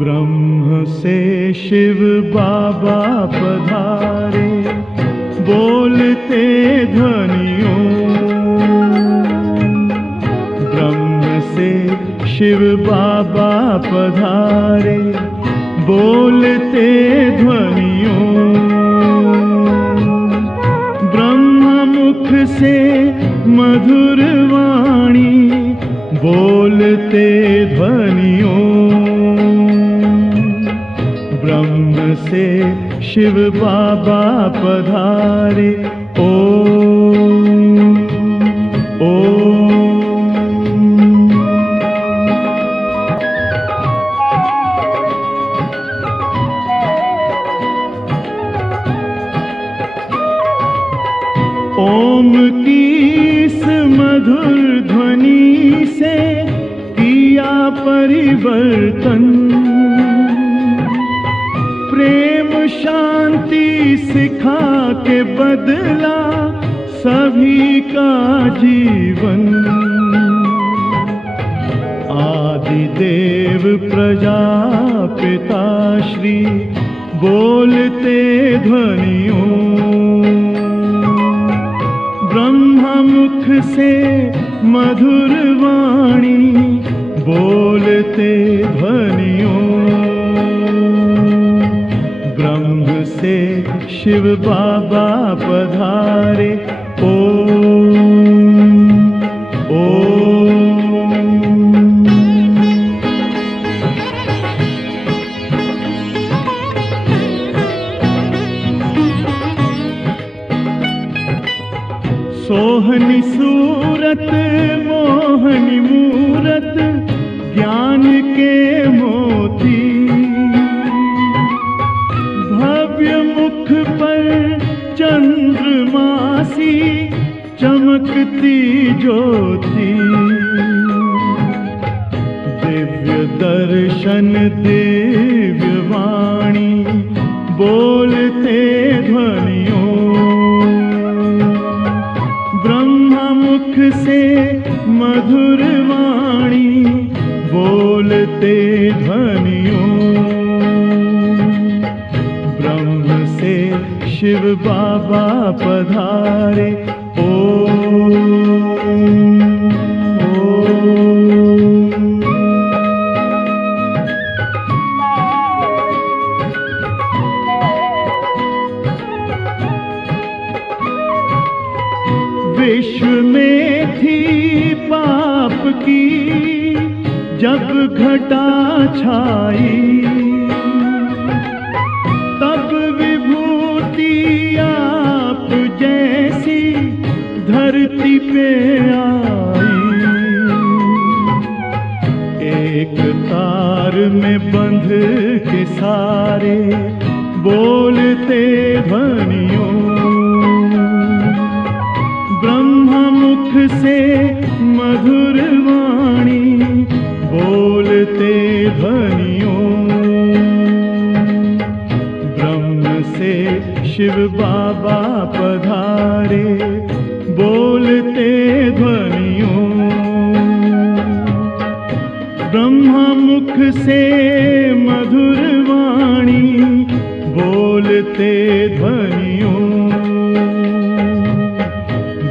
ब्रह्म से शिव बाबा पधारे, बोलते ध्वनियों। ब्रह्म से शिव बाबा पधारे, बोलते ध्वनियों। ब्रह्म मुख से मधुर वाणी, बोलते ध्वनियों। ब्रह्म से शिव बाबा पधारे, ओम ओम। ओम की इस मधुर ध्वनि से किया परिवर्तन। प्रेम शांति सिखा के बदला सभी का जीवन। आदिदेव प्रजापिता श्री, बोलते ध्वनियों। ब्रह्म मुख से मधुर वाणी, बोलते ध्वनियों। ब्रह्म से शिव बाबा पधारे, ओम ओम। सोहनी सूरत मोहनी मूरत, ज्ञान के मोती। भव्य मुख पर चंद्रमासी, चमकती ज्योति। दिव्य दर्शन दिव्य वाणी, बोलते ध्वनियों। ब्रह्म मुख से मधुर वाणी, बोलते ध्वनियों। ब्रह्म से शिव बाबा पधारे, ओम ओम। विश्व में थी पाप की जब घटा छाई, तब विभूति आप जैसी धरती पे आई। एक तार में बंध के सारे, बोलते ध्वनियों। ब्रह्म मुख से मधुर वाणी, बोलते ध्वनियों। ब्रह्म से शिव बाबा पधारे, बोलते ध्वनियों। ब्रह्म मुख से मधुर वाणी, बोलते ध्वनियों।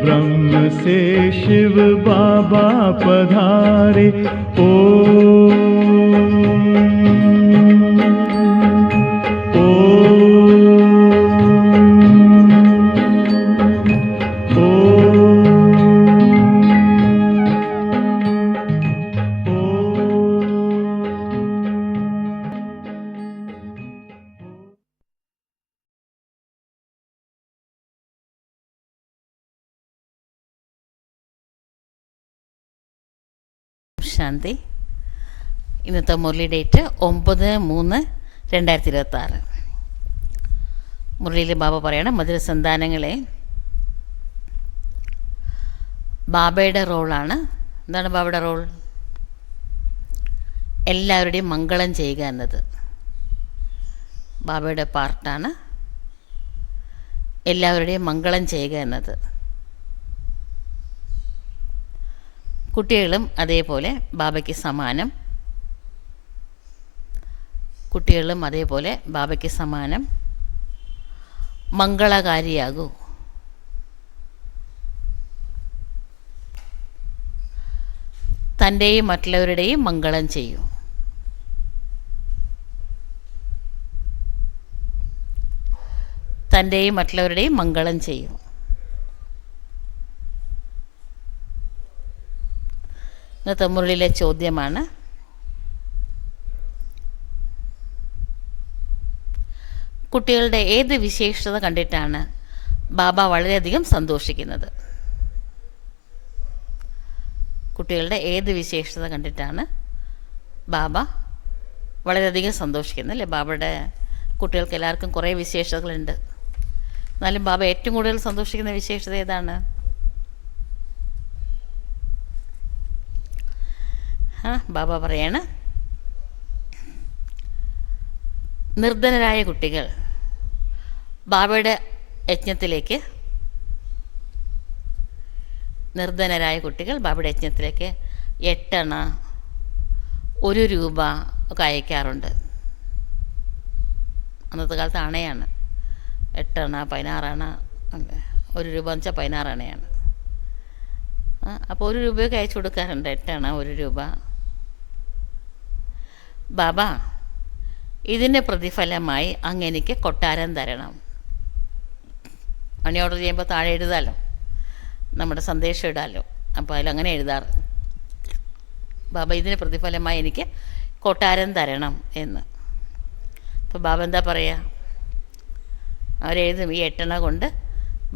ब्रह्म से शिव बाबा पधारे, ओम ओम ശാന്തി. ഇന്നത്തെ മുരളി ഡേറ്റ് 9/3/2026. മുരളിയിൽ ബാബ പറയണം, മധുരസന്താനങ്ങളെ, ബാബയുടെ റോളാണ്. എന്താണ് ബാബയുടെ റോൾ? എല്ലാവരുടെയും മംഗളം ചെയ്യുക എന്നത് ബാബയുടെ പാർട്ടാണ്. എല്ലാവരുടെയും മംഗളം ചെയ്യുക എന്നത്. കുട്ടികളും അതേപോലെ ബാബയ്ക്ക് സമാനം. കുട്ടികളും അതേപോലെ ബാബയ്ക്ക് സമാനം മംഗളകാരിയാകൂ. തൻ്റെയും മറ്റുള്ളവരുടെയും മംഗളം ചെയ്യൂ. തൻ്റെയും മറ്റുള്ളവരുടെയും മംഗളം ചെയ്യൂ. ഇന്നത്തെ മുരളിയിലെ ചോദ്യമാണ്, കുട്ടികളുടെ ഏത് വിശേഷത കണ്ടിട്ടാണ് ബാബ വളരെയധികം സന്തോഷിക്കുന്നത്? കുട്ടികളുടെ ഏത് വിശേഷത കണ്ടിട്ടാണ് ബാബ വളരെയധികം സന്തോഷിക്കുന്നത്? അല്ലേ, ബാബയുടെ കുട്ടികൾക്ക് എല്ലാവർക്കും കുറേ വിശേഷതകളുണ്ട്. എന്നാലും ബാബ ഏറ്റവും കൂടുതൽ സന്തോഷിക്കുന്ന വിശേഷത ഏതാണ്? ബാബ പറയാണ്, നിർധനരായ കുട്ടികൾ ബാബയുടെ യജ്ഞത്തിലേക്ക് ബാബയുടെ യജ്ഞത്തിലേക്ക് 8 അണ, 1 രൂപ ഒക്കെ അയക്കാറുണ്ട്. അന്നത്തെ കാലത്ത് അണയാണ്. 8 അണ, 16 അണ, 1 രൂപ എന്ന് വെച്ചാൽ 16 അണയാണ്. അപ്പോൾ 1 രൂപയൊക്കെ അയച്ചു കൊടുക്കാറുണ്ട്. 8 അണ, 1 രൂപ. ബാബ, ഇതിൻ്റെ പ്രതിഫലമായി അങ്ങെനിക്ക് കൊട്ടാരം തരണം. മണി ഓർഡർ ചെയ്യുമ്പോൾ താഴെ എഴുതാമല്ലോ, നമ്മുടെ സന്ദേശം ഇടാമല്ലോ. അപ്പോൾ അതിലങ്ങനെ എഴുതാറ്, ബാബ ഇതിന് പ്രതിഫലമായി എനിക്ക് കൊട്ടാരം തരണം എന്ന്. അപ്പോൾ ബാബ എന്താ പറയുക? അവരെഴുതും, ഈ 8 അണ കൊണ്ട്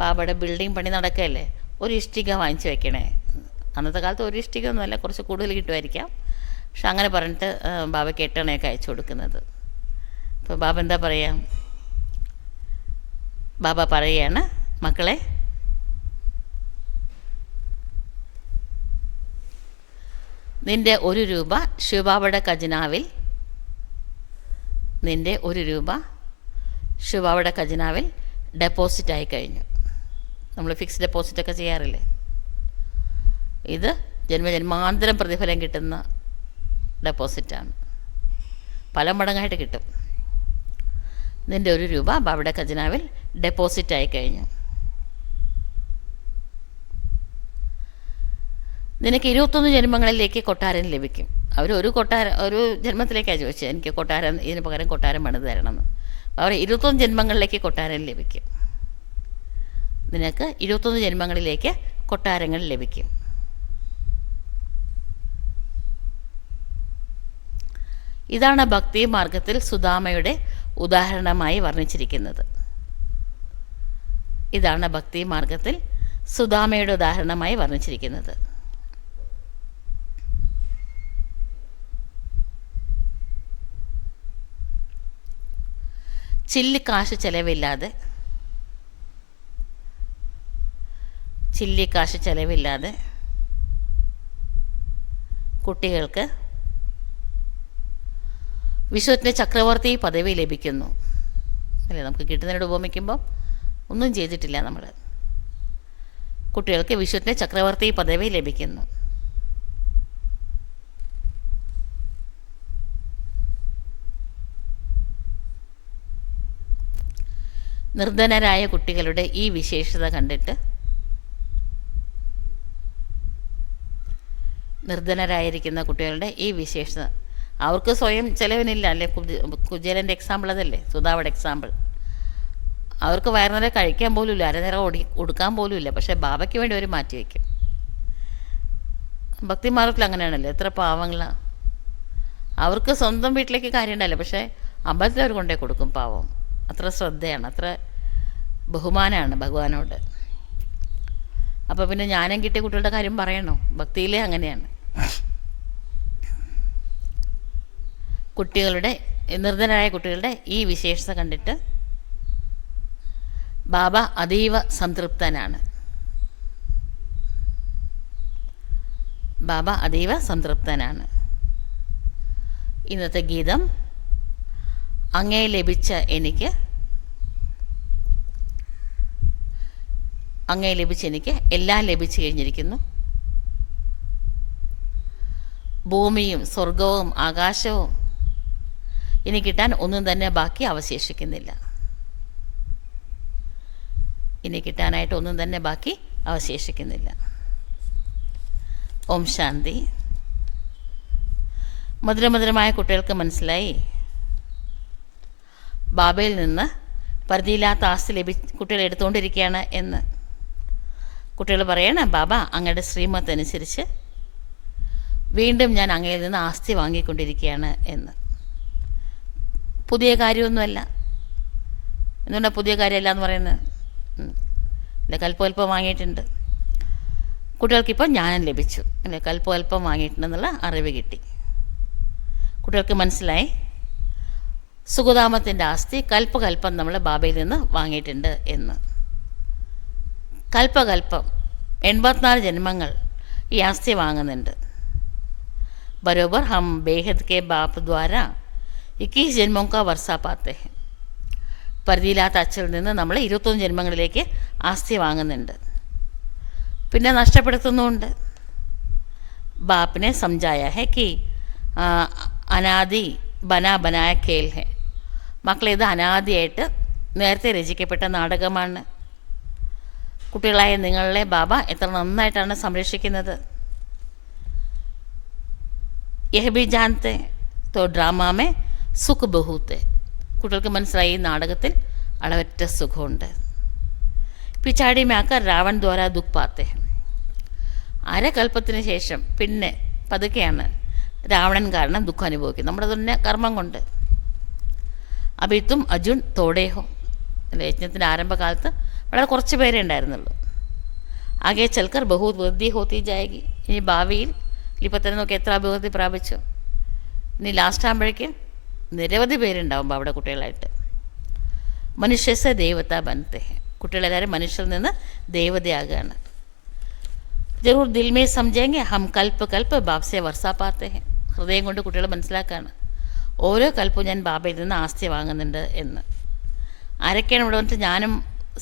ബാബയുടെ ബിൽഡിംഗ് പണി നടക്കുകയല്ലേ, ഒരു ഇഷ്ടിക വാങ്ങിച്ച് വെക്കണേ. അന്നത്തെ കാലത്ത് ഒരു ഇഷ്ടിക ഒന്നുമല്ല, കുറച്ച് കൂടുതൽ കിട്ടുമായിരിക്കാം. പക്ഷെ അങ്ങനെ പറഞ്ഞിട്ട് ബാബയ്ക്ക് 8 അണയൊക്കെ അയച്ചു കൊടുക്കുന്നത്. അപ്പോൾ ബാബ എന്താ പറയുക? ബാബ പറയുകയാണ്, മക്കളെ, നിൻ്റെ 1 രൂപ ശിവബാബയുടെ ഖജനാവിൽ ഡെപ്പോസിറ്റ് ആയി കഴിഞ്ഞു. നമ്മൾ ഫിക്സ്ഡ് ഡെപ്പോസിറ്റൊക്കെ ചെയ്യാറില്ലേ? ഇത് ജന്മജന്മാന്തരം പ്രതിഫലം കിട്ടുന്ന ഡെപ്പോസിറ്റാണ്. പല മടങ്ങായിട്ട് കിട്ടും. നിൻ്റെ 1 രൂപ ബാബയുടെ ഖജനാവിൽ ഡെപ്പോസിറ്റ് ആയി കഴിഞ്ഞു. നിനക്ക് 21 ജന്മങ്ങളിലേക്ക് കൊട്ടാരം ലഭിക്കും. അവർ ഒരു ജന്മത്തിലേക്കാണ് ചോദിച്ചത്, എനിക്ക് കൊട്ടാരം, ഇതിന് പകരം കൊട്ടാരം പണിത് തരണമെന്ന്. അവർ 21 ജന്മങ്ങളിലേക്ക് കൊട്ടാരം ലഭിക്കും. നിനക്ക് 21 ജന്മങ്ങളിലേക്ക് കൊട്ടാരങ്ങൾ ലഭിക്കും. ഇതാണ് ഭക്തി മാർഗത്തിൽ സുദാമയുടെ ഉദാഹരണമായി വർണ്ണിച്ചിരിക്കുന്നത്. ഇതാണ് ഭക്തി മാർഗത്തിൽ സുദാമയുടെ ഉദാഹരണമായി വർണ്ണിച്ചിരിക്കുന്നത്. ചില്ലിക്കാശ് ചെലവില്ലാതെ കുട്ടികൾക്ക് വിശ്വത്തിൻ്റെ ചക്രവർത്തി പദവി ലഭിക്കുന്നു. അല്ലേ, നമുക്ക് കിട്ടുന്നതിനോട് ഉപമിക്കുമ്പോൾ ഒന്നും ചെയ്തിട്ടില്ല നമ്മൾ. കുട്ടികൾക്ക് വിശ്വത്തിൻ്റെ ചക്രവർത്തി പദവി ലഭിക്കുന്നു. നിർധനരായ കുട്ടികളുടെ ഈ വിശേഷത കണ്ടിട്ട്, നിർധനരായിരിക്കുന്ന കുട്ടികളുടെ ഈ വിശേഷത, അവർക്ക് സ്വയം ചിലവിനില്ല. അല്ലേ, കുചേലൻ്റെ എക്സാമ്പിൾ അതല്ലേ, സുധാവയുടെ എക്സാമ്പിൾ. അവർക്ക് വയറുനിറയെ കഴിക്കാൻ പോലും ഇല്ല, അരനിറ ഉടുക്കാൻ പോലും ഇല്ല. പക്ഷേ ബാബയ്ക്ക് വേണ്ടി അവർ മാറ്റി വയ്ക്കും. ഭക്തിമാർഗത്തിൽ അങ്ങനെയാണല്ലോ, എത്ര പാവങ്ങളാണ്. അവർക്ക് സ്വന്തം വീട്ടിലേക്ക് കാര്യം ഉണ്ടല്ലോ, പക്ഷേ അമ്പലത്തിൽ അവർ കൊണ്ടേ കൊടുക്കും. പാവം, അത്ര ശ്രദ്ധയാണ്, അത്ര ബഹുമാനമാണ് ഭഗവാനോട്. അപ്പോൾ പിന്നെ ജ്ഞാനം കിട്ടിയ കുട്ടികളുടെ കാര്യം പറയണോ? ഭക്തിയിലെ അങ്ങനെയാണ്. നിർധനരായ കുട്ടികളുടെ ഈ വിശേഷത കണ്ടിട്ട് ബാബ അതീവ സംതൃപ്തനാണ്. ഇന്നത്തെ ഗീതം അങ്ങേ ലഭിച്ച എനിക്ക് എല്ലാം ലഭിച്ചു കഴിഞ്ഞിരിക്കുന്നു. ഭൂമിയും സ്വർഗവും ആകാശവും ഇനി കിട്ടാൻ ഒന്നും തന്നെ ബാക്കി അവശേഷിക്കുന്നില്ല. ഇനി കിട്ടാനായിട്ട് ഒന്നും തന്നെ ബാക്കി അവശേഷിക്കുന്നില്ല. ഓം ശാന്തി. മധുരമധുരമായ കുട്ടികൾക്ക് മനസ്സിലായി ബാബയിൽ നിന്ന് പരിധിയില്ലാത്ത ആസ്തി കുട്ടികൾ എടുത്തുകൊണ്ടിരിക്കുകയാണ് എന്ന്. കുട്ടികൾ പറയണം, ബാബ അങ്ങയുടെ ശ്രീമത്ത് അനുസരിച്ച് വീണ്ടും ഞാൻ അങ്ങയിൽ നിന്ന് ആസ്തി വാങ്ങിക്കൊണ്ടിരിക്കുകയാണ് എന്ന്. പുതിയ കാര്യമൊന്നുമല്ല. എന്തുകൊണ്ടാണ് പുതിയ കാര്യമല്ല എന്ന് പറയുന്നത്? അല്ലെ, കൽപ്പകൽപ്പം വാങ്ങിയിട്ടുണ്ട്. കുട്ടികൾക്കിപ്പോൾ ജ്ഞാനം ലഭിച്ചു, അല്ലെ, കൽപ്പകൽപ്പം വാങ്ങിയിട്ടുണ്ടെന്നുള്ള അറിവ് കിട്ടി. കുട്ടികൾക്ക് മനസ്സിലായി സുഖധാമത്തിൻ്റെ ആസ്തി കൽപ്പകൽപ്പം നമ്മൾ ബാബയിൽ നിന്ന് വാങ്ങിയിട്ടുണ്ട് എന്ന്. കൽപ്പകൽപ്പം 84 ജന്മങ്ങൾ ഈ ആസ്തി വാങ്ങുന്നുണ്ട്. ബരോബർ ഹം ബേഹദ് കെ ബാപ്പ് ദ്വാര 21 ജന്മം കാ വർഷ പാത്തെ ഹെ. പരിധിയില്ലാത്ത അച്ഛനിൽ നിന്ന് നമ്മൾ 21 ജന്മങ്ങളിലേക്ക് ആസ്തി വാങ്ങുന്നുണ്ട്. പിന്നെ നഷ്ടപ്പെടുത്തുന്നുമുണ്ട്. ബാപ്പിനെ സംജായ ഹെ കി അനാദി ബനായ ഖേൽ ഹെ. മക്കളെ, ഇത് അനാദിയായിട്ട് നേരത്തെ രചിക്കപ്പെട്ട നാടകമാണ്. കുട്ടികളായ നിങ്ങളെ ബാബ എത്ര നന്നായിട്ടാണ് സംരക്ഷിക്കുന്നത്. യഹ് ബി ജാനത്തെ തോ ഡ്രാമാമേ സുഖ് ബഹൂത്തെ. കുട്ടികൾക്ക് മനസ്സിലായി ഈ നാടകത്തിൽ അളവറ്റ സുഖമുണ്ട്. പിച്ചാടി മേക്ക രാവൺ ദ്വാര ദുഃഖ് പാത്തെ. അരകൽപ്പത്തിന് ശേഷം പിന്നെ പതുക്കെയാണ് രാവണൻ കാരണം ദുഃഖം അനുഭവിക്കുന്നത്, നമ്മുടെ തന്നെ കർമ്മം കൊണ്ട്. അഭിത്തും അർജുൻ തോടേഹോ. അല്ലെ, യജ്ഞത്തിൻ്റെ ആരംഭകാലത്ത് വളരെ കുറച്ച് പേരേ ഉണ്ടായിരുന്നുള്ളൂ. ആകെ ചൽക്കർ ബഹുത് വൃദ്ധി ഹോത്തി ജായകി. ഇനി ഭാവിയിൽ ഇപ്പം തന്നെ നോക്കി എത്ര അഭിവൃദ്ധി പ്രാപിച്ചു. ഇനി ലാസ്റ്റ് ആകുമ്പോഴേക്കും നിരവധി പേരുണ്ടാവും അവിടെ കുട്ടികളായിട്ട്. മനുഷ്യസ ദേവത ബനത്തെ. കുട്ടികളെല്ലാവരും മനുഷ്യരിൽ നിന്ന് ദേവതയാകുകയാണ്. ജറൂർ ദിൽ മേ സംജേങ്കെ ഹം കൽപ്പ് ബാപ്സെ വർഷ പാത്തെ ഹെ. ഹൃദയം കൊണ്ട് കുട്ടികൾ മനസ്സിലാക്കുകയാണ് ഓരോ കൽപ്പവും ഞാൻ ബാബയിൽ നിന്ന് ആസ്തി വാങ്ങുന്നുണ്ട് എന്ന്. ആരൊക്കെയാണ് ഇവിടെ വന്നിട്ട് ജ്ഞാനം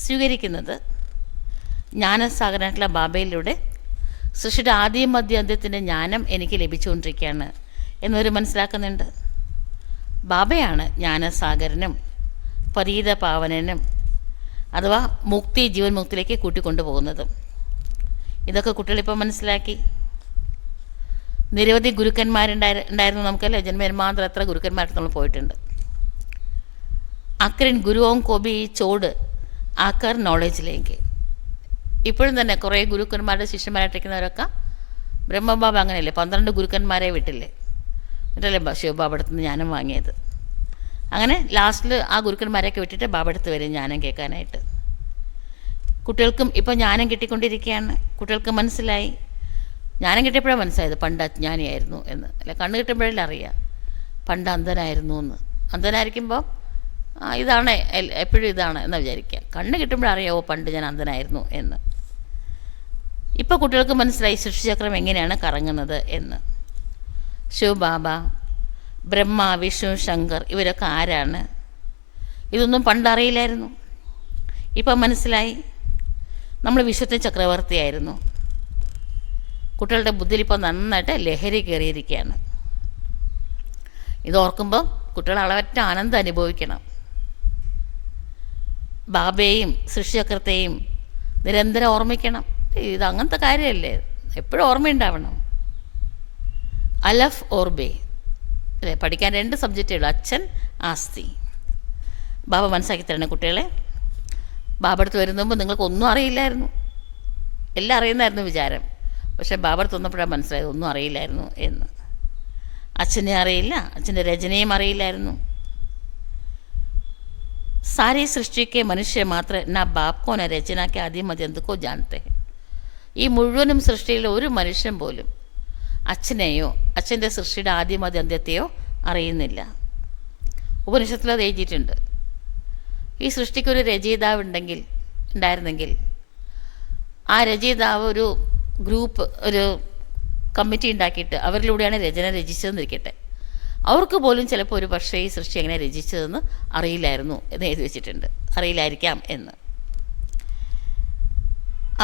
സ്വീകരിക്കുന്നത്? ജ്ഞാനസാഗരനായിട്ടുള്ള ബാബയിലൂടെ സൃഷ്ടിയുടെ ആദ്യം മധ്യ അന്ത്യത്തിൻ്റെ ജ്ഞാനം എനിക്ക് ലഭിച്ചുകൊണ്ടിരിക്കുകയാണ് എന്നവർ മനസ്സിലാക്കുന്നുണ്ട്. ബാബയാണ് ജ്ഞാനസാഗരനും പരീത പാവനനും, അഥവാ മുക്തി ജീവൻ മുക്തിയിലേക്ക് കൂട്ടിക്കൊണ്ടുപോകുന്നതും. ഇതൊക്കെ കുട്ടികളിപ്പോൾ മനസ്സിലാക്കി. നിരവധി ഗുരുക്കന്മാരുണ്ടായിരുന്നു നമുക്കല്ലേ. ജന്മജന്മാന്തരം എത്ര ഗുരുക്കന്മാർക്ക് നമ്മൾ പോയിട്ടുണ്ട്. അക്രിൻ ഗുരുവും കോബി ചോട് ആക്കർ നോളേജിലേക്ക്. ഇപ്പോഴും തന്നെ കുറേ ഗുരുക്കന്മാരുടെ ശിഷ്യന്മാരായിട്ടിരിക്കുന്നവരൊക്കെ ബ്രഹ്മബാബ അങ്ങനെയല്ലേ, 12 ഗുരുക്കന്മാരെ വിട്ടില്ലേ, എന്നിട്ടല്ലേ ശിവബാബ അടുത്ത് നിന്ന് ജ്ഞാനം വാങ്ങിയത്. അങ്ങനെ ലാസ്റ്റിൽ ആ ഗുരുക്കന്മാരെയൊക്കെ വിട്ടിട്ട് ബാബ അടുത്ത് വരും ജ്ഞാനം കേൾക്കാനായിട്ട്. കുട്ടികൾക്കും ഇപ്പോൾ ജ്ഞാനം കിട്ടിക്കൊണ്ടിരിക്കുകയാണ്. കുട്ടികൾക്ക് മനസ്സിലായി. ജ്ഞാനം കിട്ടിയപ്പോഴാണ് മനസ്സിലായത് പണ്ട് അജ്ഞാനിയായിരുന്നു എന്ന്. അല്ല, കണ്ണ് കിട്ടുമ്പോഴല്ലേ അറിയാം പണ്ട് അന്ധനായിരുന്നു എന്ന്. അന്ധനായിരിക്കുമ്പോൾ ഇതാണ് എപ്പോഴും ഇതാണ് എന്ന് വിചാരിക്കുക. കണ്ണ് കിട്ടുമ്പോഴറിയാമോ പണ്ട് ഞാൻ അന്ധനായിരുന്നു എന്ന്. ഇപ്പോൾ കുട്ടികൾക്ക് മനസ്സിലായി സൃഷ്ടിചക്രം എങ്ങനെയാണ് കറങ്ങുന്നത് എന്ന്. ശിവബാബ, ബ്രഹ്മ, വിഷ്ണു, ശങ്കർ ഇവരൊക്കെ ആരാണ്? ഇതൊന്നും പണ്ടറിയില്ലായിരുന്നു. ഇപ്പം മനസ്സിലായി. നമ്മൾ വിശ്വത്തെ ചക്രവർത്തിയായിരുന്നു. കുട്ടികളുടെ ബുദ്ധിയിൽ ഇപ്പോൾ നന്നായിട്ട് ലഹരി കയറിയിരിക്കുകയാണ്. ഇതോർക്കുമ്പോൾ കുട്ടികൾ അളവറ്റ ആനന്ദം അനുഭവിക്കണം. ബാബയെയും സൃഷ്ടിചക്രത്തെയും നിരന്തരം ഓർമ്മിക്കണം. ഇത് അങ്ങനത്തെ കാര്യമല്ലേ, എപ്പോഴും ഓർമ്മയുണ്ടാവണം. അലഫ് ഓർബേ അല്ലേ, പഠിക്കാൻ 2 സബ്ജക്റ്റേ ഉള്ളൂ, അച്ഛൻ ആസ്തി. ബാബ മനസ്സാക്കി തരണം കുട്ടികളെ. ബാബ അടുത്ത് വരുന്നുമ്പോൾ നിങ്ങൾക്കൊന്നും അറിയില്ലായിരുന്നു, എല്ലാം അറിയുന്നായിരുന്നു വിചാരം. പക്ഷേ ബാബ അടുത്ത് വന്നപ്പോഴാണ് മനസ്സിലായത് ഒന്നും അറിയില്ലായിരുന്നു എന്ന്. അച്ഛനെ അറിയില്ല, അച്ഛൻ്റെ രചനയും അറിയില്ലായിരുന്നു. സാരി സൃഷ്ടിക്ക് മനുഷ്യ മാത്രം നാ ബാപ്കോ ന രചനയ്ക്ക് ആദ്യം മതി എന്തൊക്കെയോ ജാനത്തെ. ഈ മുഴുവനും സൃഷ്ടിയിൽ ഒരു മനുഷ്യൻ പോലും അച്ഛനെയോ അച്ഛൻ്റെ സൃഷ്ടിയുടെ ആദ്യം മതി അന്ത്യത്തെയോ അറിയുന്നില്ല. ഉപനിഷത്തിൽ അത് എഴുതിയിട്ടുണ്ട്. ഈ സൃഷ്ടിക്കൊരു രചയിതാവ് ഉണ്ടായിരുന്നെങ്കിൽ ആ രചയിതാവ് ഒരു ഗ്രൂപ്പ്, ഒരു കമ്മിറ്റി ഉണ്ടാക്കിയിട്ട് അവരിലൂടെയാണ് രചന രചിച്ചതെന്നിരിക്കട്ടെ. അവർക്ക് പോലും ചിലപ്പോൾ ഒരു പക്ഷേ ഈ സൃഷ്ടി എങ്ങനെ രചിച്ചതെന്ന് അറിയില്ലായിരുന്നു എന്ന് എഴുതി വെച്ചിട്ടുണ്ട്, അറിയില്ലായിരിക്കാം എന്ന്.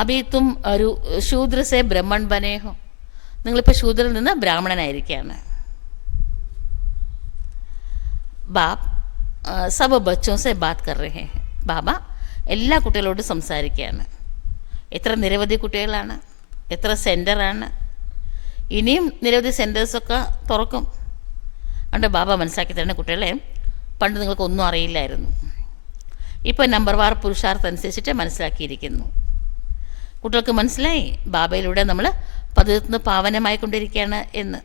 അഭിത്തും ഒരു ശൂദ്രസെ ബ്രഹ്മൺ ബനേഹോ, നിങ്ങളിപ്പോൾ ശൂദ്രനിൽ നിന്ന് ബ്രാഹ്മണനായിരിക്കുകയാണ്. ബാബ് സബ് ബച്ചോ സെ ബാത് കർ രഹേ ഹെ, ബാബ എല്ലാ കുട്ടികളോടും സംസാരിക്കുകയാണ്. എത്ര നിരവധി കുട്ടികളാണ്, എത്ര സെൻറ്ററാണ്, ഇനിയും നിരവധി സെൻറ്റേഴ്സൊക്കെ തുറക്കും. അതുകൊണ്ട് ബാബ മനസ്സിലാക്കി തരുന്ന കുട്ടികളെ, പണ്ട് നിങ്ങൾക്കൊന്നും അറിയില്ലായിരുന്നു, ഇപ്പോൾ നമ്പർ വാർ പുരുഷാർത്ഥം അനുസരിച്ചിട്ട് മനസ്സിലാക്കിയിരിക്കുന്നു. കുട്ടികൾക്ക് മനസ്സിലായി ബാബയിലൂടെ നമ്മൾ പതിന്ന് പാവനമായിക്കൊണ്ടിരിക്കുകയാണ് എന്ന്.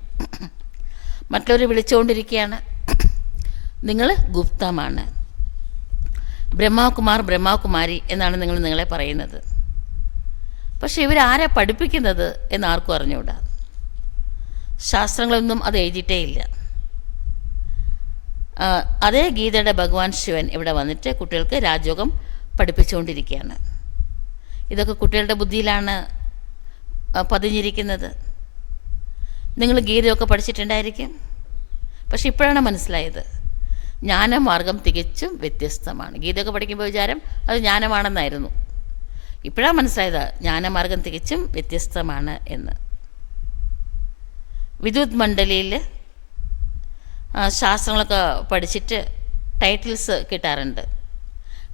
മറ്റുള്ളവർ വിളിച്ചുകൊണ്ടിരിക്കുകയാണ്, നിങ്ങൾ ഗുപ്തമാണ്, ബ്രഹ്മകുമാർ ബ്രഹ്മകുമാരി എന്നാണ് നിങ്ങളെ പറയുന്നത്. പക്ഷെ ഇവരാരെ പഠിപ്പിക്കുന്നത് എന്ന് ആർക്കും അറിഞ്ഞുകൂടാ. ശാസ്ത്രങ്ങളൊന്നും അത് എഴുതിയിട്ടേ ഇല്ല. അതേ ഗീതയുടെ ഭഗവാൻ ശിവൻ ഇവിടെ വന്നിട്ട് കുട്ടികൾക്ക് രാജയോഗം പഠിപ്പിച്ചുകൊണ്ടിരിക്കുകയാണ്. ഇതൊക്കെ കുട്ടികളുടെ ബുദ്ധിയിലാണ് പതിഞ്ഞിരിക്കുന്നത്. നിങ്ങൾ ഗീതയൊക്കെ പഠിച്ചിട്ടുണ്ടായിരിക്കും, പക്ഷെ ഇപ്പോഴാണ് മനസ്സിലായത് ജ്ഞാനമാർഗം തികച്ചും വ്യത്യസ്തമാണ്. ഗീതയൊക്കെ പഠിക്കുമ്പോൾ വിചാരം അത് ജ്ഞാനമാണെന്നായിരുന്നു. ഇപ്പോഴാണ് മനസ്സിലായത് ജ്ഞാനമാർഗം തികച്ചും വ്യത്യസ്തമാണ് എന്ന്. വിദ്യുത് മണ്ഡലിയിൽ ശാസ്ത്രങ്ങളൊക്കെ പഠിച്ചിട്ട് ടൈറ്റിൽസ് കിട്ടാറുണ്ട്.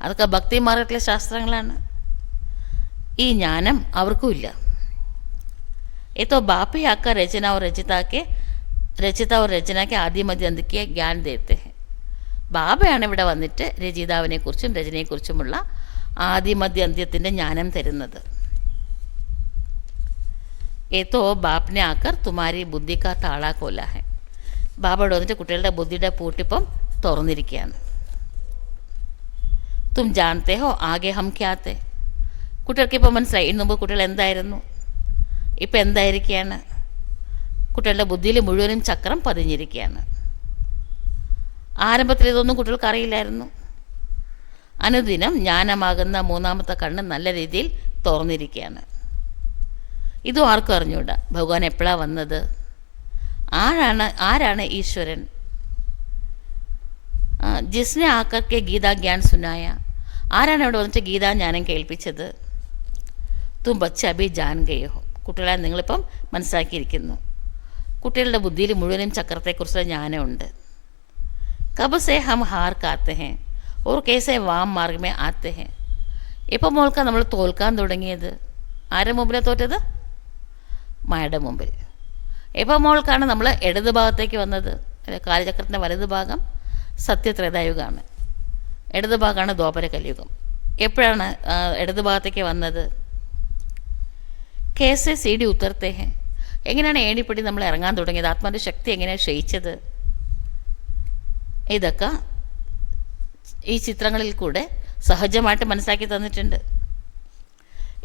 അതൊക്കെ ഭക്തി മാർഗത്തിലെ ശാസ്ത്രങ്ങളാണ്. ഈ ജ്ഞാനം അവർക്കും ഇല്ല. ഏതോ ബാപ്പി ആക്ക രചന और രചിത और രചനയ്ക്ക് ആദ്യം മധ്യ അന്തിക്ക് ജ്ഞാൻ ദേത്തെ. ബാബയാണ് ഇവിടെ വന്നിട്ട് രചയിതാവിനെക്കുറിച്ചും രചനയെക്കുറിച്ചുമുള്ള ആദിമധ്യ അന്ത്യത്തിൻ്റെ ജ്ഞാനം തരുന്നത്. ഏതോ ബാപ്പിനെ ആക്കർ തുമാരി ബുദ്ധിക്ക താളാ കോല ഹെ. ബാബയോട് വന്നിട്ട് കുട്ടികളുടെ ബുദ്ധിയുടെ പൂട്ടിപ്പം തുറന്നിരിക്കുകയാണ്. തും ജാനത്തെ ഹോ ആകെ ഹം ക്യാത്തെ. കുട്ടികൾക്ക് ഇപ്പോൾ മനസ്സിലായി, ഇന്ന് മുമ്പ് കുട്ടികൾ എന്തായിരുന്നു, ഇപ്പം എന്തായിരിക്കുകയാണ്. കുട്ടികളുടെ ബുദ്ധിയിൽ മുഴുവനും ചക്രം പതിഞ്ഞിരിക്കുകയാണ്. ആരംഭത്തിൽ ഇതൊന്നും കുട്ടികൾക്ക് അറിയില്ലായിരുന്നു. അനുദിനം ജ്ഞാനമാകുന്ന മൂന്നാമത്തെ കണ്ണ് നല്ല രീതിയിൽ തുറന്നിരിക്കുകയാണ്. ഇതും ആർക്കും അറിഞ്ഞൂടാ. ഭഗവാൻ എപ്പോഴാണ് വന്നത്, ആരാണ് ഈശ്വരൻ. ജിസ്നെ ആക്കർക്ക് ഗീതാ ജ്ഞാൻ സുനായ, ആരാണ് ഇവിടെ വന്നിട്ട് ഗീതാജ്ഞാനം കേൾപ്പിച്ചത്. തും ബച്ച അഭി ജാൻ ഗയോ. കുട്ടികളെ നിങ്ങളിപ്പം മനസ്സിലാക്കിയിരിക്കുന്നു. കുട്ടികളുടെ ബുദ്ധിയിൽ മുഴുവനും ചക്രത്തെക്കുറിച്ചുള്ള ജ്ഞാനമുണ്ട്. കബ് സെ ഹം ഹാർ കാത്തെ ഹെ ഓർ കേസെ വാം മാർഗമേ ആത്തെ ഹെ. എപ്പോൾ മോൾക്കാണ് നമ്മൾ തോൽക്കാൻ തുടങ്ങിയത്? ആരുടെ മുമ്പിലാണ് തോറ്റത്? മായയുടെ മുമ്പിൽ. എപ്പോൾ മോൾക്കാണ് നമ്മൾ ഇടത് ഭാഗത്തേക്ക് വന്നത്? കാലചക്രത്തിൻ്റെ വലത് ഭാഗം സത്യത്രേതായുഗമാണ്, ഇടത് ഭാഗമാണ് ദ്വാപര കലിയുഗം. എപ്പോഴാണ് ഇടത് ഭാഗത്തേക്ക് വന്നത്? കേസെ സി ഡി ഉത്തർത്തേ ഹെ. എങ്ങനെയാണ് ഏണിപ്പടി നമ്മൾ ഇറങ്ങാൻ തുടങ്ങിയത്? ആത്മാവിൻ്റെ ശക്തി എങ്ങനെയാണ് ക്ഷയിച്ചത്? ഇതൊക്കെ ഈ ചിത്രങ്ങളിൽ കൂടെ സഹജമായിട്ട് മനസ്സിലാക്കി തന്നിട്ടുണ്ട്.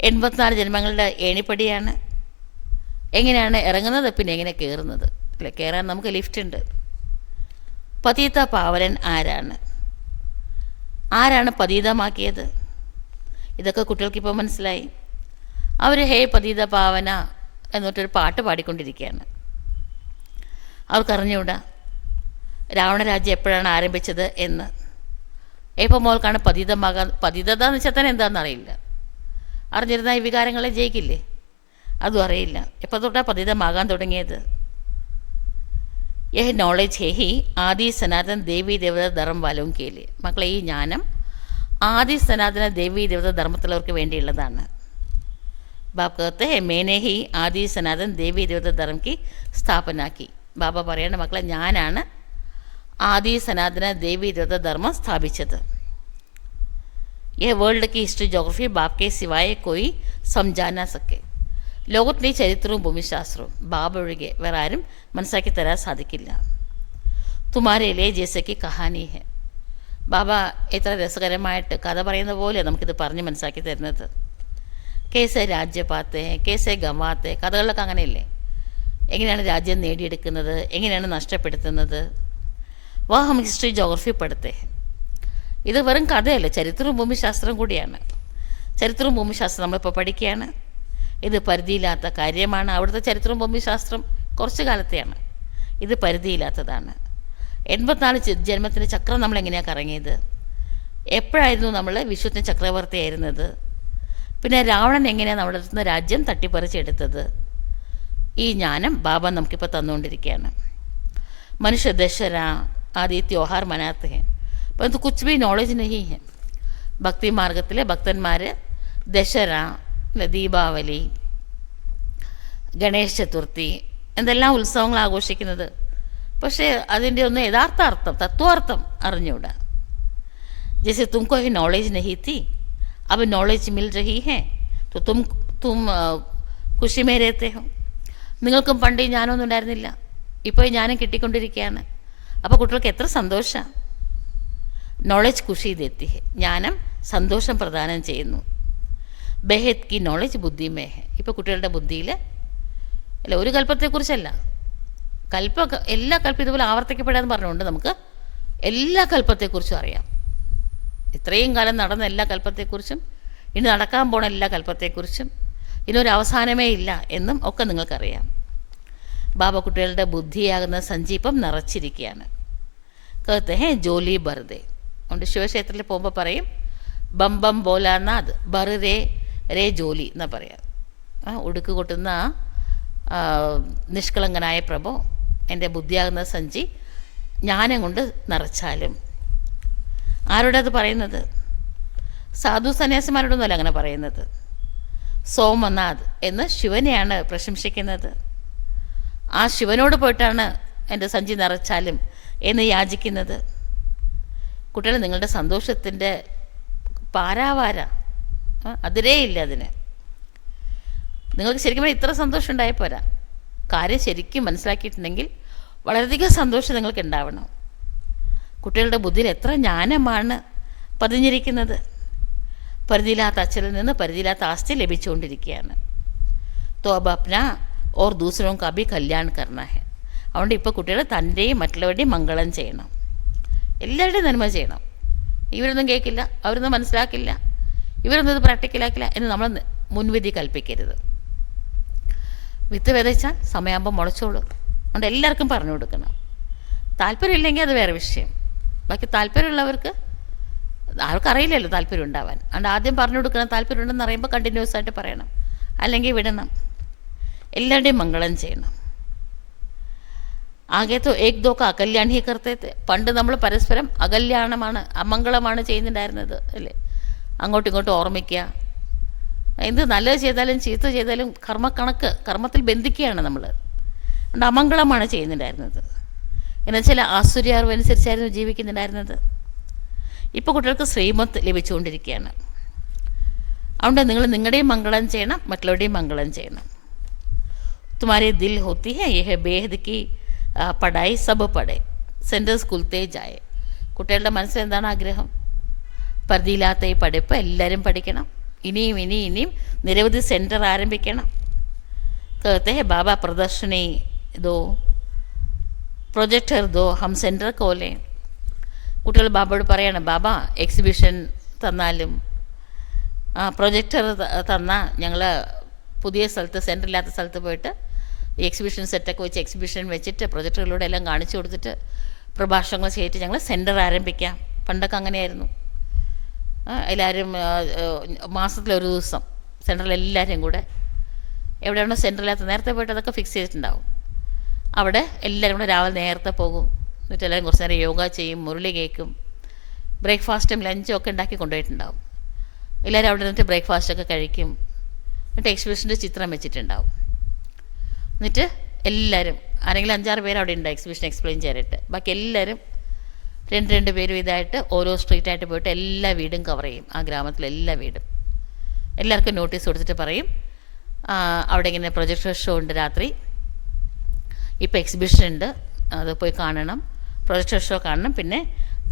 84 ജന്മങ്ങളുടെ ഏണിപ്പടിയാണ്. എങ്ങനെയാണ് ഇറങ്ങുന്നത്, പിന്നെ എങ്ങനെ കയറുന്നത് അല്ലേ? കയറാൻ നമുക്ക് ലിഫ്റ്റ് ഉണ്ട്. പതീത പാവനൻ ആരാണ് പതീതമാക്കിയത്? ഇതൊക്കെ കുട്ടികൾക്കിപ്പോൾ മനസ്സിലായി. അവർ ഹേ പതീത പാവന എന്നിട്ടൊരു പാട്ട് പാടിക്കൊണ്ടിരിക്കുകയാണ്. അവർക്കറിഞ്ഞുകൂടാ രാവണരാജ്യം എപ്പോഴാണ് ആരംഭിച്ചത് എന്ന്. എപ്പോൾ മോൾക്കാണ് പതിതത എന്ന് വെച്ചാൽ തന്നെ എന്താണെന്നറിയില്ല. അറിഞ്ഞിരുന്ന ഈ വികാരങ്ങളെ ജയിക്കില്ലേ? അതും അറിയില്ല. എപ്പോൾ തൊട്ടാണ് പതിതമാകാൻ തുടങ്ങിയത്? യഹ് നോളജ് ഹേ ഹി ആദി സനാതൻ ദേവീ ദേവത ധർമ്മ വാലോം കേലി. മക്കളെ, ഈ ജ്ഞാനം ആദി സനാതന ദേവീ ദേവത ധർമ്മത്തിലുള്ളവർക്ക് വേണ്ടിയുള്ളതാണ്. ബാബ് कहते हैं मैंने ही ആദി സനാതൻ ദേവീ ദേവത ധർമ്മ की स्थापना की. ബാബ പറയണ മക്കളെ, ഞാനാണ് ആദി സനാതന ദേവീ ദേവത ധർമ്മം സ്ഥാപിച്ചത്. यह വേൾഡ് की हिस्ट्री जोग्राफी बाप के सिवाय कोई समझा ना सके. ലോകത്തിൻ്റെ ഈ ചരിത്രവും ഭൂമിശാസ്ത്രവും ബാബ ഒഴികെ വേറെ ആരും മനസ്സിലാക്കി തരാൻ സാധിക്കില്ല. തുമാരയിലെ ജേസയ്ക്ക് കഹാനി ഹെ. ബാബ എത്ര രസകരമായിട്ട് കഥ പറയുന്ന പോലെ നമുക്കിത് പറഞ്ഞ് മനസ്സിലാക്കി തരുന്നത്. കേസെ രാജ്യപാത്തെ കേസെ ഗവാത്തെ, കഥകളിലൊക്കെ അങ്ങനെയല്ലേ? എങ്ങനെയാണ് രാജ്യം നേടിയെടുക്കുന്നത്, എങ്ങനെയാണ് നഷ്ടപ്പെടുത്തുന്നത്. വാ ഹം ഹിസ്റ്ററി ജോഗ്രഫി പഠിത്തേ. ഇത് വെറും കഥയല്ല, ചരിത്രവും ഭൂമിശാസ്ത്രവും കൂടിയാണ്. ചരിത്രവും ഭൂമിശാസ്ത്രം നമ്മളിപ്പോൾ പഠിക്കുകയാണ്. ഇത് പരിധിയില്ലാത്ത കാര്യമാണ്. അവിടുത്തെ ചരിത്രവും ഭൂമിശാസ്ത്രം കുറച്ച് കാലത്തെയാണ്. ഇത് പരിധിയില്ലാത്തതാണ്. 84 ജന്മത്തിൻ്റെ ചക്രം നമ്മളെങ്ങനെയാണ് കറങ്ങിയത്, എപ്പോഴായിരുന്നു നമ്മൾ വിശ്വത്തിന് ചക്രവർത്തി ആയിരുന്നത്, പിന്നെ രാവണൻ എങ്ങനെയാണ് നമ്മുടെ അടുത്ത് നിന്ന് രാജ്യം തട്ടിപ്പറിച്ചെടുത്തത്. ഈ ജ്ഞാനം ബാബ നമുക്കിപ്പോൾ തന്നുകൊണ്ടിരിക്കുകയാണ്. മനുഷ്യ ദശരാ ആദി ത്യോഹാർ മനാത്തെ ഹെ, परंतु कुछ भी नॉलेज नहीं है. ഭക്തി മാർഗത്തിലെ ഭക്തന്മാർ ദശര, ദീപാവലി, ഗണേശ ചതുർത്ഥി എന്തെല്ലാം ഉത്സവങ്ങൾ ആഘോഷിക്കുന്നത്. പക്ഷേ അതിൻ്റെ ഒന്നും യഥാർത്ഥ അർത്ഥം, തത്വാർത്ഥം അറിഞ്ഞൂടാ. जैसे तुमको ही नॉलेज नहीं थी, अब नॉलेज मिल रही है तो तुम खुशी में रहते हो. നിങ്ങൾക്കും പണ്ട് ഈ ജ്ഞാനമൊന്നും ഉണ്ടായിരുന്നില്ല, ഇപ്പോൾ ഈ ജ്ഞാനം കിട്ടിക്കൊണ്ടിരിക്കുകയാണ്. അപ്പോൾ കുട്ടികൾക്ക് എത്ര സന്തോഷമാണ്. നോളജ് ഖുഷി ദേത്തി ഹെ, ജ്ഞാനം സന്തോഷം പ്രദാനം ചെയ്യുന്നു. ബെഹത് കി നോളജ് ബുദ്ധി മേ ഹെ, ഇപ്പോൾ കുട്ടികളുടെ ബുദ്ധിയിൽ അല്ല, ഒരു കൽപ്പത്തെക്കുറിച്ചല്ല, എല്ലാ കൽപ്പം ഇതുപോലെ ആവർത്തിക്കപ്പെടാന്ന് പറഞ്ഞുകൊണ്ട് നമുക്ക് എല്ലാ കൽപ്പത്തെക്കുറിച്ചും അറിയാം. ഇത്രയും കാലം നടന്ന എല്ലാ കൽപ്പത്തെക്കുറിച്ചും ഇനി നടക്കാൻ പോണ എല്ലാ കൽപ്പത്തെക്കുറിച്ചും ഇതിനൊരു അവസാനമേ ഇല്ല എന്നും ഒക്കെ നിങ്ങൾക്കറിയാം. ബാബ കുട്ടികളുടെ ബുദ്ധിയാകുന്ന സഞ്ചീപം നിറച്ചിരിക്കുകയാണ്. कहते हैं ജോലി ബർദേ. അതുകൊണ്ട് ശിവക്ഷേത്രത്തിൽ പോകുമ്പോൾ പറയും ബം ബം ബോലാനാഥ് ബർ രേ രേ ജോലി എന്നാ പറയാം. ഉടുക്ക് കൊട്ടുന്ന നിഷ്കളങ്കനായ പ്രഭു, എൻ്റെ ബുദ്ധിയാകുന്ന സഞ്ചി ജ്ഞാനം കൊണ്ട് നിറച്ചാലും. ആരോടെ അത് പറയുന്നത്? സാധു സന്യാസിമാരോടൊന്നുമല്ല അങ്ങനെ പറയുന്നത്. സോമനാഥ് എന്ന് ശിവനെയാണ് പ്രശംസിക്കുന്നത്. ആ ശിവനോട് പോയിട്ടാണ് എൻ്റെ സഞ്ചി നിറച്ചാലും എന്ന് യാചിക്കുന്നത്. കുട്ടികൾ, നിങ്ങളുടെ സന്തോഷത്തിൻ്റെ പാരാവാര അതിരേ ഇല്ല അതിന്. നിങ്ങൾക്ക് ശരിക്കും ഇത്ര സന്തോഷം ഉണ്ടായാൽ പോരാ. കാര്യം ശരിക്കും മനസ്സിലാക്കിയിട്ടുണ്ടെങ്കിൽ വളരെയധികം സന്തോഷം നിങ്ങൾക്ക് ഉണ്ടാവണം. കുട്ടികളുടെ ബുദ്ധിയിൽ എത്ര ജ്ഞാനമാണ് പതിഞ്ഞിരിക്കുന്നത്. പരിധിയില്ലാത്ത അച്ഛനിൽ നിന്ന് പരിധിയില്ലാത്ത ആസ്തി ലഭിച്ചുകൊണ്ടിരിക്കുകയാണ്. തോ അബ് അപ്ന ഓർ ദൂസരോं का भी കല്യാൺ करना है. അതുകൊണ്ട് ഇപ്പോൾ കുട്ടികൾ തൻ്റെയും മറ്റുള്ളവരുടെയും മംഗളം ചെയ്യണം, എല്ലാവരുടെയും നന്മ ചെയ്യണം. ഇവരൊന്നും കേൾക്കില്ല, അവരൊന്നും മനസ്സിലാക്കില്ല, ഇവരൊന്നും ഇത് പ്രാക്ടിക്കലാക്കില്ല എന്ന് നമ്മൾ മുൻവിധി കൽപ്പിക്കരുത്. വിത്ത് വിതച്ചാൽ സമയമാകുമ്പോൾ മുളച്ചോളും. അതുകൊണ്ട് എല്ലാവർക്കും പറഞ്ഞു കൊടുക്കണം. താല്പര്യമില്ലെങ്കിൽ അത് വേറെ വിഷയം. ബാക്കി താല്പര്യമുള്ളവർക്ക്, ആർക്കറിയില്ലല്ലോ താല്പര്യം ഉണ്ടാവാൻ. അതുകൊണ്ട് ആദ്യം പറഞ്ഞു കൊടുക്കണം. താല്പര്യം ഉണ്ടെന്ന് അറിയുമ്പോൾ കണ്ടിന്യൂസ് ആയിട്ട് പറയണം, അല്ലെങ്കിൽ വിടണം. എല്ലാവരുടെയും മംഗളം ചെയ്യണം. ആകെ തോ ഏക് ദോ കാ അകല്യാൺ ഹി കർത്തേ തെ. പണ്ട് നമ്മൾ പരസ്പരം അകല്യാണമാണ്, അമംഗളമാണ് ചെയ്യുന്നുണ്ടായിരുന്നത് അല്ലേ. അങ്ങോട്ടും ഇങ്ങോട്ടും ഓർമ്മിക്കുക. എന്ത് നല്ലത് ചെയ്താലും ചീത്ത ചെയ്താലും കർമ്മത്തിൽ ബന്ധിക്കുകയാണ് നമ്മൾ. അതുകൊണ്ട് അമംഗളമാണ് ചെയ്യുന്നുണ്ടായിരുന്നത്. എന്നുവെച്ചാൽ ആസുര്യാർവ് അനുസരിച്ചായിരുന്നു ജീവിക്കുന്നുണ്ടായിരുന്നത്. ഇപ്പോൾ കുട്ടികൾക്ക് ശ്രീമത്ത് ലഭിച്ചുകൊണ്ടിരിക്കുകയാണ്. അതുകൊണ്ട് നിങ്ങൾ നിങ്ങളുടെയും മംഗളം ചെയ്യണം, മറ്റുള്ളവരുടെയും മംഗളം ചെയ്യണം. തുമാരെ ദിൽ ഹോത്തി ഹെ യഹ് ബേഹദ് കി പഠായി സബ് പഠേ സെൻറ്റേഴ്സ് കുൽത്തേ ജായേ. കുട്ടികളുടെ മനസ്സിൽ എന്താണ് ആഗ്രഹം? പരിധിയില്ലാത്ത ഈ പഠിപ്പ് എല്ലാവരും പഠിക്കണം. ഇനിയും ഇനിയും ഇനിയും നിരവധി സെൻറ്റർ ആരംഭിക്കണം. कहते हैं बाबा प्रदर्शनी दो, പ്രൊജക്ടർ ദോ, ഹം സെൻറ്റർ കോലെ. കുട്ടികൾ ബാബയോട് പറയണം, ബാബ എക്സിബിഷൻ തന്നാലും പ്രൊജക്ടർ തന്നാൽ ഞങ്ങൾ പുതിയ സ്ഥലത്ത്, സെൻറ്ററില്ലാത്ത സ്ഥലത്ത് പോയിട്ട് ഈ എക്സിബിഷൻ സെറ്റൊക്കെ വെച്ച് എക്സിബിഷൻ വെച്ചിട്ട് പ്രൊജക്ടറിലൂടെ എല്ലാം കാണിച്ചു കൊടുത്തിട്ട് പ്രഭാഷണങ്ങൾ ചെയ്തിട്ട് ഞങ്ങൾ സെൻറ്റർ ആരംഭിക്കാം. പണ്ടൊക്കെ അങ്ങനെയായിരുന്നു. എല്ലാവരും മാസത്തിലൊരു ദിവസം സെൻറ്ററിൽ എല്ലാവരും കൂടെ എവിടെയാണോ സെൻറ്ററില്ലാത്ത നേരത്തെ പോയിട്ട് അതൊക്കെ ഫിക്സ് ചെയ്തിട്ടുണ്ടാവും. അവിടെ എല്ലാവരും കൂടെ രാവിലെ നേരത്തെ പോകും. എന്നിട്ട് എല്ലാവരും കുറച്ച് നേരം യോഗ ചെയ്യും, മുരളി കേൾക്കും, ബ്രേക്ക്ഫാസ്റ്റും ലഞ്ചും ഒക്കെ ഉണ്ടാക്കി കൊണ്ടുപോയിട്ടുണ്ടാവും. എല്ലാവരും അവിടെ നിന്നിട്ട് ബ്രേക്ക്ഫാസ്റ്റൊക്കെ കഴിക്കും. എന്നിട്ട് എക്സിബിഷൻ്റെ ചിത്രം വെച്ചിട്ടുണ്ടാവും. എന്നിട്ട് എല്ലാവരും, ആരെങ്കിലും 5-6 പേര് അവിടെ ഉണ്ടാവും എക്സിബിഷൻ എക്സ്പ്ലെയിൻ ചെയ്യാനായിട്ട്. ബാക്കി എല്ലാവരും 2 പേരും ഇതായിട്ട് ഓരോ സ്ട്രീറ്റായിട്ട് പോയിട്ട് എല്ലാ വീടും കവർ ചെയ്യും. ആ ഗ്രാമത്തിലെ എല്ലാ വീടും എല്ലാവർക്കും നോട്ടീസ് കൊടുത്തിട്ട് പറയും, അവിടെ ഇങ്ങനെ പ്രൊജക്ടർ ഷോ ഉണ്ട് രാത്രി, ഇപ്പോൾ എക്സിബിഷൻ ഉണ്ട്, അത് പോയി കാണണം, പ്രൊജക്ടർ ഷോ കാണണം, പിന്നെ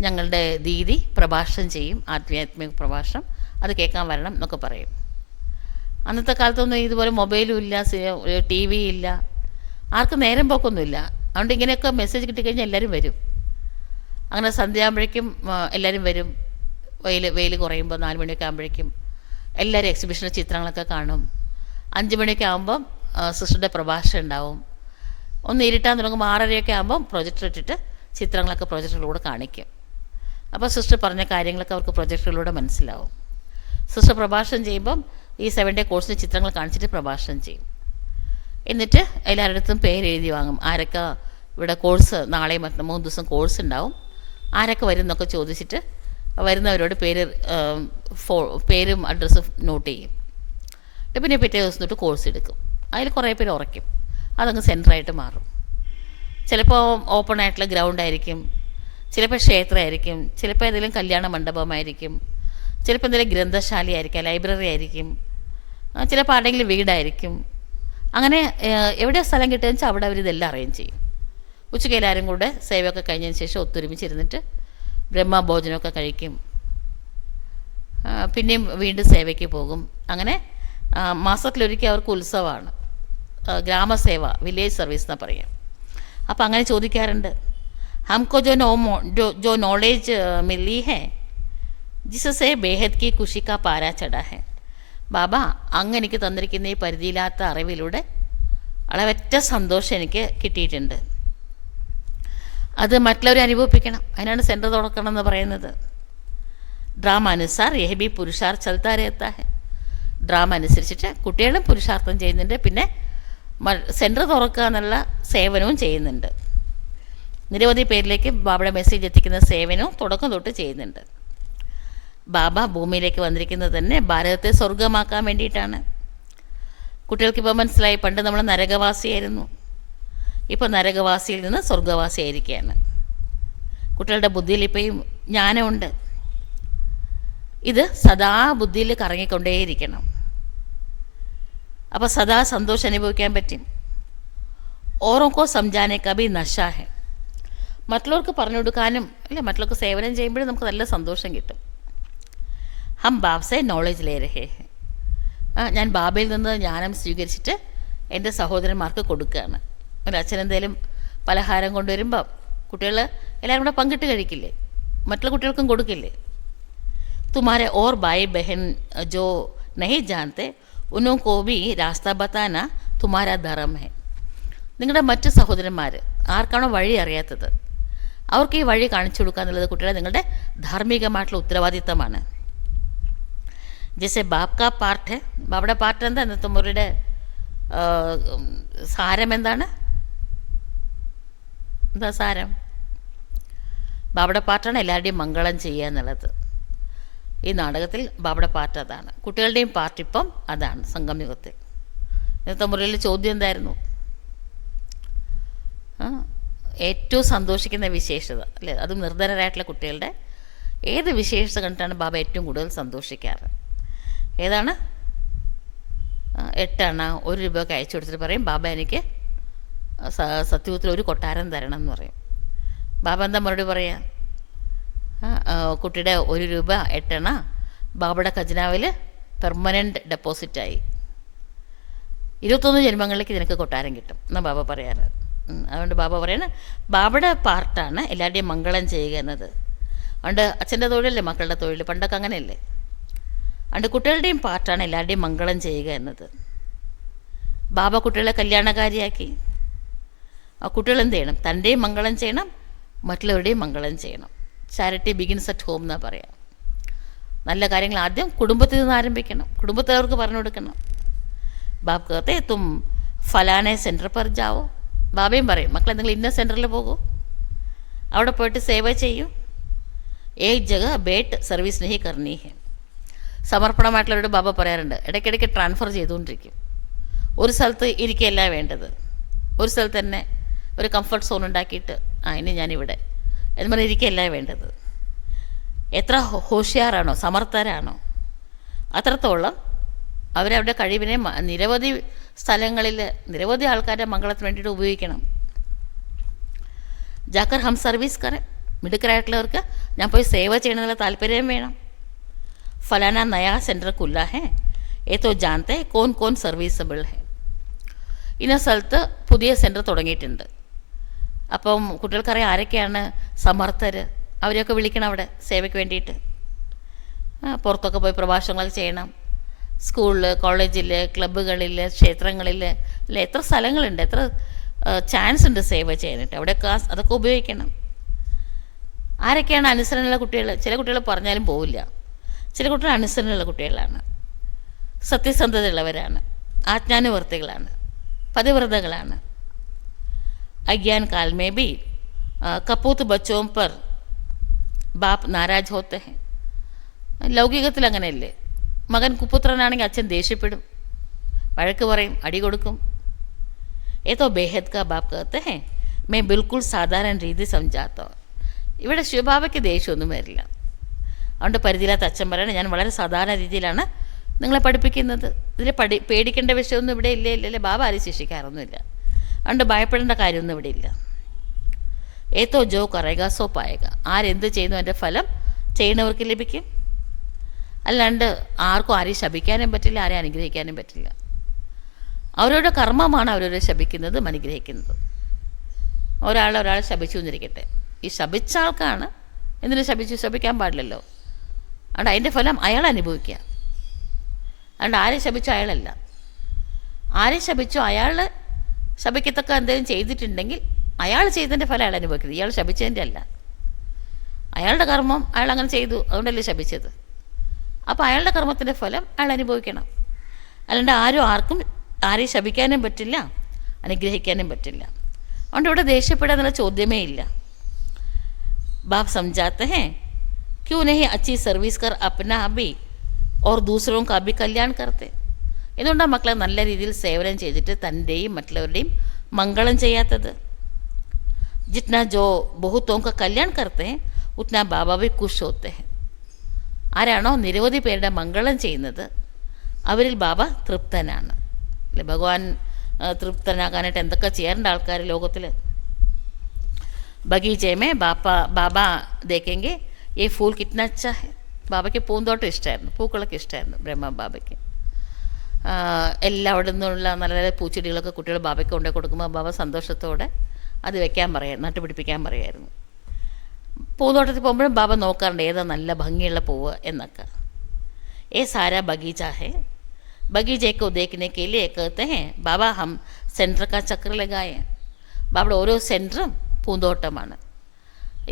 ഞങ്ങളുടെ ദീദി പ്രഭാഷണം ചെയ്യും, ആധ്യാത്മിക പ്രഭാഷണം, അത് കേൾക്കാൻ വരണം എന്നൊക്കെ പറയും. അന്നത്തെ കാലത്തൊന്നും ഇതുപോലെ മൊബൈലും ഇല്ല, TV ഇല്ല, ആർക്കും നേരം പോക്കൊന്നുമില്ല. അതുകൊണ്ട് ഇങ്ങനെയൊക്കെ മെസ്സേജ് കിട്ടിക്കഴിഞ്ഞാൽ എല്ലാവരും വരും. അങ്ങനെ സന്ധ്യയാകുമ്പോഴേക്കും എല്ലാവരും വരും. വെയിൽ കുറയുമ്പോൾ 4 മണിയൊക്കെ ആകുമ്പോഴേക്കും എല്ലാവരും എക്സിബിഷൻ്റെ ചിത്രങ്ങളൊക്കെ കാണും. 5 മണിയൊക്കെ ആകുമ്പം സിസ്റ്ററുടെ പ്രഭാഷണം ഉണ്ടാവും. ഒന്ന് ഇരുട്ടാൻ തുടങ്ങുമ്പോൾ 6:30 ആകുമ്പം പ്രൊജക്ടർ ഇട്ടിട്ട് ചിത്രങ്ങളൊക്കെ പ്രൊജക്ടറിലൂടെ കാണിക്കും. അപ്പോൾ സിസ്റ്റർ പറഞ്ഞ കാര്യങ്ങളൊക്കെ അവർക്ക് പ്രൊജക്ടറിലൂടെ മനസ്സിലാവും. സിസ്റ്റർ പ്രഭാഷണം ചെയ്യുമ്പം ഈ 7 ഡേ കോഴ്സിൻ്റെ ചിത്രങ്ങൾ കാണിച്ചിട്ട് പ്രഭാഷണം ചെയ്യും. എന്നിട്ട് എല്ലാവരുടെ അടുത്തും പേര് എഴുതി വാങ്ങും. ആരൊക്കെ ഇവിടെ കോഴ്സ് നാളെ 3 ദിവസം കോഴ്സ് ഉണ്ടാവും, ആരൊക്കെ വരും എന്നൊക്കെ ചോദിച്ചിട്ട് വരുന്നവരോട് പേരും അഡ്രസ്സും നോട്ട് ചെയ്യും. പിന്നെ പിറ്റേ ദിവസം തൊട്ട് കോഴ്സ് എടുക്കും. അതിൽ കുറേ പേര് ഉറയ്ക്കും, അതങ്ങ് സെൻറ്ററായിട്ട് മാറും. ചിലപ്പോൾ ഓപ്പൺ ആയിട്ടുള്ള ഗ്രൗണ്ടായിരിക്കും, ചിലപ്പോൾ ക്ഷേത്രമായിരിക്കും, ചിലപ്പോൾ ഏതെങ്കിലും കല്യാണ മണ്ഡപമായിരിക്കും, ചിലപ്പോൾ എന്തെങ്കിലും ഗ്രന്ഥശാലയായിരിക്കും, ലൈബ്രറി ആയിരിക്കും, ചിലപ്പോൾ ആരുടെയെങ്കിലും വീടായിരിക്കും. അങ്ങനെ എവിടെ സ്ഥലം കിട്ടുകയെന്ന് വെച്ചാൽ അവിടെ അവരിതെല്ലാം അറേഞ്ച് ചെയ്യും. ഉച്ചയ്ക്ക് എല്ലാവരും കൂടെ സേവയൊക്കെ കഴിഞ്ഞതിന് ശേഷം ഒത്തൊരുമിച്ചിരുന്നിട്ട് ബ്രഹ്മഭോജനമൊക്കെ കഴിക്കും. പിന്നെയും വീണ്ടും സേവയ്ക്ക് പോകും. അങ്ങനെ മാസത്തിലൊരിക്കൽ അവർക്ക് ഉത്സവമാണ്, ഗ്രാമസേവ, വില്ലേജ് സർവീസ് എന്നാണ് പറയുക. അപ്പോൾ അങ്ങനെ ചോദിക്കാറുണ്ട്, ഹംകോ ജോ നോളേജ് മിലി ഹേ ജിസസെ ബേഹദ് കി ഖുഷി കാ പാര ചടാ ഹെ. ബാബ, അങ്ങ് എനിക്ക് തന്നിരിക്കുന്ന ഈ പരിധിയില്ലാത്ത അറിവിലൂടെ അളവറ്റ സന്തോഷം എനിക്ക് കിട്ടിയിട്ടുണ്ട്. അത് മറ്റുള്ളവരെ അനുഭവിപ്പിക്കണം. അതിനാണ് സെൻറ്റർ തുറക്കണം എന്ന് പറയുന്നത്. ഡ്രാമ അനുസാർ യഹ് ബി പുരുഷാർ ചൽത്താ രഹത്താ ഹെ. ഡ്രാമ അനുസരിച്ചിട്ട് കുട്ടികളും പുരുഷാർത്ഥം ചെയ്യുന്നുണ്ട്, പിന്നെ സെൻറ്റർ തുറക്കുക എന്നുള്ള സേവനവും ചെയ്യുന്നുണ്ട്. നിരവധി പേരിലേക്ക് ബാബയുടെ മെസ്സേജ് എത്തിക്കുന്ന സേവനവും തുടക്കം തൊട്ട് ചെയ്യുന്നുണ്ട്. ബാബ ഭൂമിയിലേക്ക് വന്നിരിക്കുന്നത് തന്നെ ഭാരതത്തെ സ്വർഗമാക്കാൻ വേണ്ടിയിട്ടാണ്. കുട്ടികൾക്കിപ്പോൾ മനസ്സിലായി, പണ്ട് നമ്മൾ നരകവാസിയായിരുന്നു, ഇപ്പോൾ നരകവാസിയിൽ നിന്ന് സ്വർഗവാസിയായിരിക്കുകയാണ്. കുട്ടികളുടെ ബുദ്ധിയിൽ ഇപ്പോഴും ജ്ഞാനമുണ്ട്. ഇത് സദാ ബുദ്ധിയിൽ കറങ്ങിക്കൊണ്ടേയിരിക്കണം. അപ്പോൾ സദാ സന്തോഷം അനുഭവിക്കാൻ പറ്റും. ഓരോക്കോ സംജാനെ കബി നശാ ഹെ. മറ്റുള്ളവർക്ക് പറഞ്ഞു കൊടുക്കാനും അല്ലേ, മറ്റുള്ളവർക്ക് സേവനം ചെയ്യുമ്പോഴും നമുക്ക് നല്ല സന്തോഷം കിട്ടും. ഹം ബാബ്സെ നോളേജ് ലേ രഹേ ഹെ. ഞാൻ ബാബയിൽ നിന്ന് ജ്ഞാനം സ്വീകരിച്ചിട്ട് എൻ്റെ സഹോദരന്മാർക്ക് കൊടുക്കുകയാണ്. ഒരു അച്ഛനെന്തേലും പലഹാരം കൊണ്ടുവരുമ്പോൾ കുട്ടികൾ എല്ലാവരും കൂടെ പങ്കിട്ട് കഴിക്കില്ലേ, മറ്റുള്ള കുട്ടികൾക്കും കൊടുക്കില്ലേ. തുമാരെ ഓർ ഭായ് ബഹൻ ജോ നഹി ജാനത്തെ ഉന്നോ കോ ബി രാസ്ത ബത്താന തുമാരാ ധർമ്മ ഹെ. നിങ്ങളുടെ മറ്റ് സഹോദരന്മാർ ആർക്കാണോ വഴി അറിയാത്തത് അവർക്ക് ഈ വഴി കാണിച്ചു കൊടുക്കുക എന്നുള്ളത് കുട്ടികളെ നിങ്ങളുടെ ധാർമ്മികമായിട്ടുള്ള ഉത്തരവാദിത്തമാണ്. ജैसे बाप का पार्ट है, ബാബയുടെ പാർട്ട് എന്താ, ഇന്നത്തെ മുറിയുടെ സാരം എന്താണ്, എന്താ സാരം? ബാബയുടെ പാർട്ടാണ് എല്ലാവരുടെയും മംഗളം ചെയ്യുക എന്നുള്ളത്. ഈ നാടകത്തിൽ ബാബയുടെ പാർട്ട് അതാണ്. കുട്ടികളുടെയും പാർട്ട് ഇപ്പം അതാണ് സംഗമയുഗത്തിൽ. ഇന്നത്തെ മുറിയിൽ ചോദ്യം എന്തായിരുന്നു? ഏറ്റവും സന്തോഷിക്കുന്ന വിശേഷത അല്ലേ, അതും നിർധനരായിട്ടുള്ള കുട്ടികളുടെ ഏത് വിശേഷത കണ്ടിട്ടാണ് ബാബ ഏറ്റവും കൂടുതൽ സന്തോഷിക്കാറ്? ഏതാണ്? 8 അണ 1 രൂപയൊക്കെ അയച്ചു കൊടുത്തിട്ട് പറയും, ബാബ എനിക്ക് സത്യത്തിൽ ഒരു കൊട്ടാരം തരണം എന്ന് പറയും. ബാബ എന്താ മറുപടി പറയാ? കുട്ടിയുടെ 1 രൂപ 8 അണ ബാബയുടെ ഖജനാവിൽ പെർമനൻറ്റ് ഡെപ്പോസിറ്റായി. 21 ജന്മങ്ങളിലേക്ക് നിനക്ക് കൊട്ടാരം കിട്ടും എന്നാണ് ബാബ പറയാറ്. അതുകൊണ്ട് ബാബ പറയണ ബാബയുടെ പാർട്ടാണ് എല്ലാവരുടെയും മംഗളം ചെയ്യുക എന്നത്. അതുകൊണ്ട് അച്ഛൻ്റെ തൊഴിലല്ലേ മക്കളുടെ തൊഴിൽ, പണ്ടൊക്കെ അങ്ങനെയല്ലേ. അതുകൊണ്ട് കുട്ടികളുടെയും പാർട്ടാണ് എല്ലാവരുടെയും മംഗളം ചെയ്യുക എന്നത്. ബാബ കുട്ടികളെ കല്യാണക്കാരിയാക്കി. ആ കുട്ടികൾ എന്ത് ചെയ്യണം? തൻ്റെയും മംഗളം ചെയ്യണം, മറ്റുള്ളവരുടെയും മംഗളം ചെയ്യണം. ചാരിറ്റി ബിഗിൻസ് അറ്റ് ഹോം എന്നാണ് പറയാം. നല്ല കാര്യങ്ങൾ ആദ്യം കുടുംബത്തിൽ നിന്ന് ആരംഭിക്കണം, കുടുംബത്തിലവർക്ക് പറഞ്ഞു കൊടുക്കണം. ബാബ് കഹത്തെ തും ഫലാനെ സെൻറ്റർ പർ ജാവോ. ബാബയും പറയും, മക്കളെ നിങ്ങൾ ഇന്ന സെൻറ്ററിൽ പോകൂ, അവിടെ പോയിട്ട് സേവ ചെയ്യൂ. ഏക് ജഗ ബേട്ട് സർവീസ് നഹി കർണി ഹെ. സമർപ്പണമായിട്ടുള്ളവരോട് ബാബ പറയാറുണ്ട്, ഇടയ്ക്കിടയ്ക്ക് ട്രാൻസ്ഫർ ചെയ്തുകൊണ്ടിരിക്കും. ഒരു സ്ഥലത്ത് ഇരിക്കുകയല്ല വേണ്ടത്, ഒരു സ്ഥലത്ത് തന്നെ ഒരു കംഫർട്ട് സോൺ ഉണ്ടാക്കിയിട്ട് ഇനി ഞാനിവിടെ എന്ന് പറഞ്ഞാൽ ഇരിക്കുകയല്ല വേണ്ടത്. എത്ര ഹോഷിയാറാണോ, സമർത്ഥരാണോ, അത്രത്തോളം അവരവരുടെ കഴിവിനെ നിരവധി സ്ഥലങ്ങളിൽ നിരവധി ആൾക്കാരുടെ മംഗളത്തിന് വേണ്ടിയിട്ട് ഉപയോഗിക്കണം. ജാക്കർ ഹം സർവീസ് കറേ. മിടുക്കരായിട്ടുള്ളവർക്ക് ഞാൻ പോയി സേവ ചെയ്യണമെന്നുള്ള താല്പര്യം വേണം. ഫലാന നയാ സെൻറ്റർ കുല്ല ഹേ, ഏതോ ജാനത്തെ കോൻ കോൻ സർവീസബിൾ ഹേ. ഇന്ന സ്ഥലത്ത് പുതിയ സെൻറ്റർ തുടങ്ങിയിട്ടുണ്ട്. അപ്പം കുട്ടികൾക്കറിയാം ആരൊക്കെയാണ് സമർത്ഥർ, അവരെയൊക്കെ വിളിക്കണം അവിടെ സേവയ്ക്ക് വേണ്ടിയിട്ട്. പുറത്തൊക്കെ പോയി പ്രഭാഷണങ്ങൾ ചെയ്യണം. സ്കൂളിൽ, കോളേജിൽ, ക്ലബ്ബുകളിൽ, ക്ഷേത്രങ്ങളിൽ അല്ലെ, എത്ര സ്ഥലങ്ങളുണ്ട്, എത്ര ചാൻസ് ഉണ്ട് സേവ ചെയ്യാനായിട്ട്. അവിടെയൊക്കെ അതൊക്കെ ഉപയോഗിക്കണം. ആരൊക്കെയാണ് അനുസരണയുള്ള കുട്ടികൾ? ചില കുട്ടികൾ പറഞ്ഞാലും പോവില്ല. ചില കുട്ടികൾ അനുസരണയുള്ള കുട്ടികളാണ്, സത്യസന്ധതയുള്ളവരാണ്, ആജ്ഞാനുവർത്തികളാണ്, പതിവ്രതകളാണ്. अज्ञान काल में भी कपूत बच्चों पर बाप नाराज होते हैं. ലൗകികത്തിൽ അങ്ങനെയല്ലേ? മകൻ കുപുത്രനാണെങ്കിൽ അച്ഛൻ ദേഷ്യപ്പെടും, വഴക്ക് പറയും, അടി കൊടുക്കും. ഏതോ ബേഹദ് കാ ബാപ്പ് कहते हैं मैं बिल्कुल സാധാരണ രീതി समझाता हूं. ഇവിടെ ശിവബാബയ്ക്ക് ദേഷ്യമൊന്നും വരില്ല. അതുകൊണ്ട് പരിധിയില്ലാത്ത അച്ഛൻ പറയണേ, ഞാൻ വളരെ സാധാരണ രീതിയിലാണ് നിങ്ങളെ പഠിപ്പിക്കുന്നത്. ഇതിൽ പേടിക്കേണ്ട വിഷയമൊന്നും ഇവിടെ ഇല്ലേ? ബാബ ആരും ശിക്ഷിക്കാറൊന്നുമില്ല. അതുകൊണ്ട് ഭയപ്പെടേണ്ട കാര്യമൊന്നും ഇവിടെ ഇല്ല. ഏതോ ജോ കറേഗ സോ പായക. ആരെന്ത് ചെയ്യുന്നു അതിൻ്റെ ഫലം ചെയ്യുന്നവർക്ക് ലഭിക്കും. അല്ലാണ്ട് ആർക്കും ആരെയും ശപിക്കാനും പറ്റില്ല, ആരെയും അനുഗ്രഹിക്കാനും പറ്റില്ല. അവരുടെ കർമ്മമാണ് അവരവരെ ശപിക്കുന്നതും അനുഗ്രഹിക്കുന്നതും. ഒരാളെ ശപിച്ചു എന്നിരിക്കട്ടെ, ഈ ശപിച്ച ആൾക്കാണ് എന്തിനു ശപിക്കാൻ പാടില്ലല്ലോ. അതുകൊണ്ട് അതിൻ്റെ ഫലം അയാൾ അനുഭവിക്കുക. അതുകൊണ്ട് ആരെ ശപിച്ചോ അയാളല്ല. ആരെ ശപിച്ചോ അയാൾ ശപിക്കത്തക്ക എന്തെങ്കിലും ചെയ്തിട്ടുണ്ടെങ്കിൽ അയാൾ ചെയ്തതിൻ്റെ ഫലം അയാൾ അനുഭവിക്കുന്നത്, ഇയാൾ ശപിച്ചതിൻ്റെ അല്ല. അയാളുടെ കർമ്മം അയാൾ അങ്ങനെ ചെയ്തു, അതുകൊണ്ടല്ലേ ശപിച്ചത്. അപ്പോൾ അയാളുടെ കർമ്മത്തിൻ്റെ ഫലം അയാൾ അനുഭവിക്കണം. അല്ലാണ്ട് ആർക്കും ആരെയും ശപിക്കാനും പറ്റില്ല, അനുഗ്രഹിക്കാനും പറ്റില്ല. അതുകൊണ്ട് ഇവിടെ ദേഷ്യപ്പെടുക എന്നുള്ള ചോദ്യമേ ഇല്ല. बाप समझाते हैं क्यों नहीं अच्छी सर्विस कर अपना भी और दूसरों का भी कल्याण करते. എന്തുകൊണ്ടാണ് മക്കളെ നല്ല രീതിയിൽ സേവനം ചെയ്തിട്ട് തൻ്റെയും മറ്റുള്ളവരുടെയും മംഗളം ചെയ്യാത്തത്? जितना जो बहुतों का कल्याण करते हैं उतना बाबा भी खुश होते हैं. ആരാണോ നിരവധി പേരുടെ മംഗളം ചെയ്യുന്നത് അവരിൽ ബാബ തൃപ്തനാണ്. അല്ലെ, ഭഗവാൻ തൃപ്തനാകാനായിട്ട് എന്തൊക്കെ ചെയ്യാറുണ്ട് ആൾക്കാർ ലോകത്തിൽ. ബഗീചേ മേ ബാബ ദേखेंगे ये फूल कितना अच्छा है. ബാബയ്ക്ക് പൂന്തോട്ടം ഇഷ്ടമായിരുന്നു, പൂക്കളൊക്കെ ഇഷ്ടമായിരുന്നു ബ്രഹ്മ ബാബയ്ക്ക്. എല്ലാവിടെ നിന്നുള്ള നല്ല നല്ല പൂച്ചെടികളൊക്കെ കുട്ടികൾ ബാബയ്ക്ക് കൊണ്ടു കൊടുക്കുമ്പോൾ ബാബ സന്തോഷത്തോടെ അത് വെക്കാൻ പറയായിരുന്നു, നട്ടുപിടിപ്പിക്കാൻ പറയായിരുന്നു. പൂന്തോട്ടത്തിൽ പോകുമ്പോഴും ബാബ നോക്കാറുണ്ട് ഏതാ നല്ല ഭംഗിയുള്ള പൂവ് എന്നൊക്കെ. ഏ സാരാ ബഗീച ഹേ, ബഗീചെ കോ ദേഖ്നെ കെ ലിയെ कहते हैं ബാബ ഹം സെൻറ്റർ കാ ചക്ര ലഗായെ. ബാബയുടെ ഓരോ സെൻറ്ററും പൂന്തോട്ടമാണ്.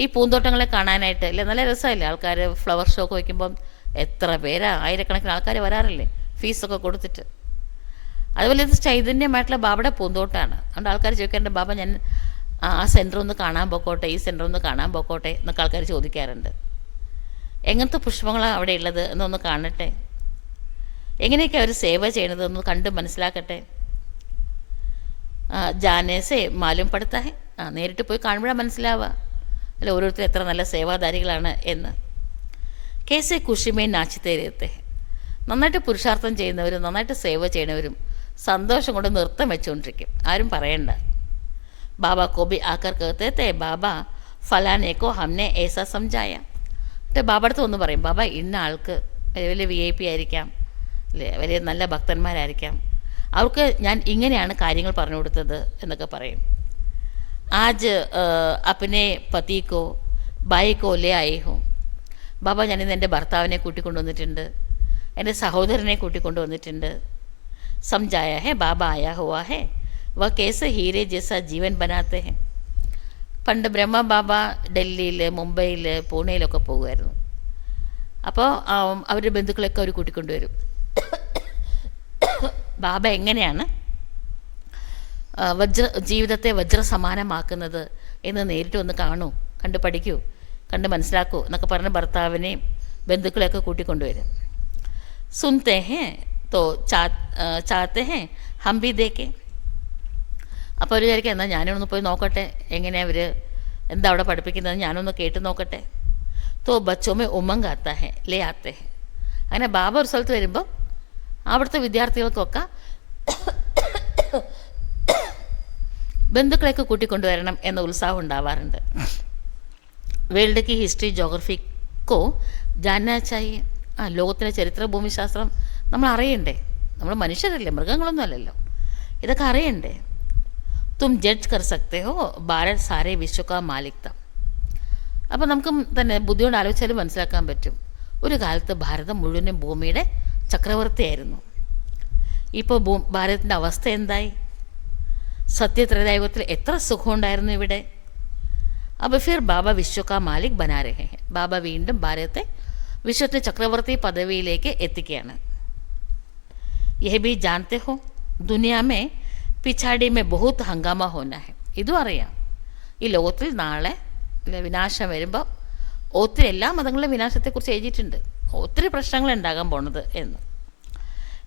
ഈ പൂന്തോട്ടങ്ങളെ കാണാനായിട്ട് അല്ലേ നല്ല രസമല്ലേ? ആൾക്കാർ ഫ്ലവർ ഷോ ഒക്കെ വയ്ക്കുമ്പം എത്ര പേരാ, ആയിരക്കണക്കിന് ആൾക്കാർ വരാറില്ലേ ഫീസൊക്കെ കൊടുത്തിട്ട്. അതുപോലെ ഇത് ചൈതന്യമായിട്ടുള്ള ബാബയുടെ പൂന്തോട്ടമാണ്. അതുകൊണ്ട് ആൾക്കാർ ചോദിക്കാറുണ്ട്, ബാബ ഞാൻ ആ സെൻറ്റർ ഒന്ന് കാണാൻ പോക്കോട്ടെ, ഈ സെൻറ്റർ ഒന്ന് കാണാൻ പോക്കോട്ടെ എന്നൊക്കെ ആൾക്കാർ ചോദിക്കാറുണ്ട്. എങ്ങനത്തെ പുഷ്പങ്ങളാണ് അവിടെ ഉള്ളത് എന്നൊന്ന് കാണട്ടെ, എങ്ങനെയൊക്കെ അവർ സേവ ചെയ്യണത് ഒന്ന് കണ്ട് മനസ്സിലാക്കട്ടെ. ജാനേസെ മാലും പടുത്താ ഹെ. നേരിട്ട് പോയി കാണുമ്പോഴാണ് മനസ്സിലാവുക അല്ല ഓരോരുത്തരും എത്ര നല്ല സേവാധാരികളാണ് എന്ന്. കേസെ കുഷിമേ നാച്ചിത്തേ രഹത്തെ. നന്നായിട്ട് പുരുഷാർത്ഥം ചെയ്യുന്നവരും നന്നായിട്ട് സേവ ചെയ്യണവരും സന്തോഷം കൊണ്ട് നൃത്തം വെച്ചുകൊണ്ടിരിക്കും, ആരും പറയണ്ട. ബാബ കോബി ആക്കർ कहते थे ബാബാ ഫലാനെ കോ ഹംനെ ഏസാ സംജായ. എന്നിട്ട് ബാബ അടുത്ത് ഒന്ന് പറയും, ബാബ ഇന്ന ആൾക്ക് വലിയ VIP ആയിരിക്കാം, അല്ലേ വലിയ നല്ല ഭക്തന്മാരായിരിക്കാം, അവർക്ക് ഞാൻ ഇങ്ങനെയാണ് കാര്യങ്ങൾ പറഞ്ഞു കൊടുത്തത് എന്നൊക്കെ പറയും. ആജ് അപ്പനെ പതിക്കോ ബായിക്കോ ലേ ആയി ഹോ. ബാബ ഞാനിന്ന് എൻ്റെ ഭർത്താവിനെ കൂട്ടിക്കൊണ്ടുവന്നിട്ടുണ്ട്, എൻ്റെ സഹോദരനെ കൂട്ടിക്കൊണ്ടുവന്നിട്ടുണ്ട്. സംജായ ഹെ ബാബ ആയാ ഹുവാ ഹെ വ കേസ് ഹീരെ ജैसा ജീവൻ ബനാത്തെ ഹെ. പണ്ട് ബ്രഹ്മ ബാബ ഡൽഹിയിൽ മുംബൈയിൽ പൂനെയിലൊക്കെ പോകുമായിരുന്നു. അപ്പോൾ അവരുടെ ബന്ധുക്കളൊക്കെ അവർ കൂട്ടിക്കൊണ്ടുവരും. ബാബ എങ്ങനെയാണ് ജീവിതത്തെ വജ്രസമാനമാക്കുന്നത് എന്ന് നേരിട്ട് ഒന്ന് കാണൂ, കണ്ട് പഠിക്കൂ, കണ്ട് മനസ്സിലാക്കൂ എന്നൊക്കെ പറഞ്ഞ് ഭർത്താവിനെയും ബന്ധുക്കളെയൊക്കെ കൂട്ടിക്കൊണ്ടുവരും. സുൻതേ ഹേ തോ ചാത്തേ ഹേ ഹം ഭി ദേഖേ. അപ്പോൾ അവർ വിചാരിക്കുക എന്നാൽ ഞാനൊന്ന് പോയി നോക്കട്ടെ എങ്ങനെയാണ് അവർ എന്താ അവിടെ പഠിപ്പിക്കുന്നത്, ഞാനൊന്ന് കേട്ട് നോക്കട്ടെ. തോ ബച്ചോമേ ഉമംഗ് ആത്താ ഹേ ലേ ആത്തേ ഹേ. അങ്ങനെ ബാബ ഒരു സ്ഥലത്ത് വരുമ്പോൾ അവിടുത്തെ വിദ്യാർത്ഥികൾക്കൊക്കെ ബന്ധുക്കളെയൊക്കെ കൂട്ടിക്കൊണ്ടുവരണം എന്ന ഉത്സാഹം ഉണ്ടാവാറുണ്ട്. വേൾഡ് കി ഹിസ്റ്ററി ജോഗ്രഫിക്കോ ജാനാ ചാഹിയെ. ലോകത്തിലെ ചരിത്ര ഭൂമിശാസ്ത്രം നമ്മൾ അറിയണ്ടേ? നമ്മൾ മനുഷ്യരല്ലേ, മൃഗങ്ങളൊന്നും അല്ലല്ലോ, ഇതൊക്കെ അറിയണ്ടേ? തും ജഡ്ജ് കർ സക്തേ ഹോ ഭാരത് സാരേ വിശ്വ കാ മാലിക് താ. അപ്പോൾ നമുക്ക് തന്നെ ബുദ്ധിയോട് ആലോചിച്ചാലും മനസ്സിലാക്കാൻ പറ്റും, ഒരു കാലത്ത് ഭാരതം മുഴുവനും ഭൂമിയുടെ ചക്രവർത്തിയായിരുന്നു. ഇപ്പോൾ ഭാരതത്തിൻ്റെ അവസ്ഥ എന്തായി? സത്യത്രേതായുഗത്തിൽ എത്ര സുഖമുണ്ടായിരുന്നു ഇവിടെ. अब फिर बाबा विश्व का मालिक बना रहे हैं. ബാബ വീണ്ടും ഭാരതത്തെ വിശ്വത്തെ ചക്രവർത്തി പദവിയിലേക്ക് എത്തിക്കുകയാണ്. यह भी जानते हो दुनिया में पिछाड़ी में बहुत हंगामा होना है. ഇതും അറിയാം ഈ ലോകത്തിൽ നാളെ വിനാശം വരുമ്പോൾ ഒത്തിരി എല്ലാ മതങ്ങളിലും വിനാശത്തെക്കുറിച്ച് എഴുതിയിട്ടുണ്ട്. ഒത്തിരി പ്രശ്നങ്ങൾ ഉണ്ടാകാൻ പോണത് എന്ന്.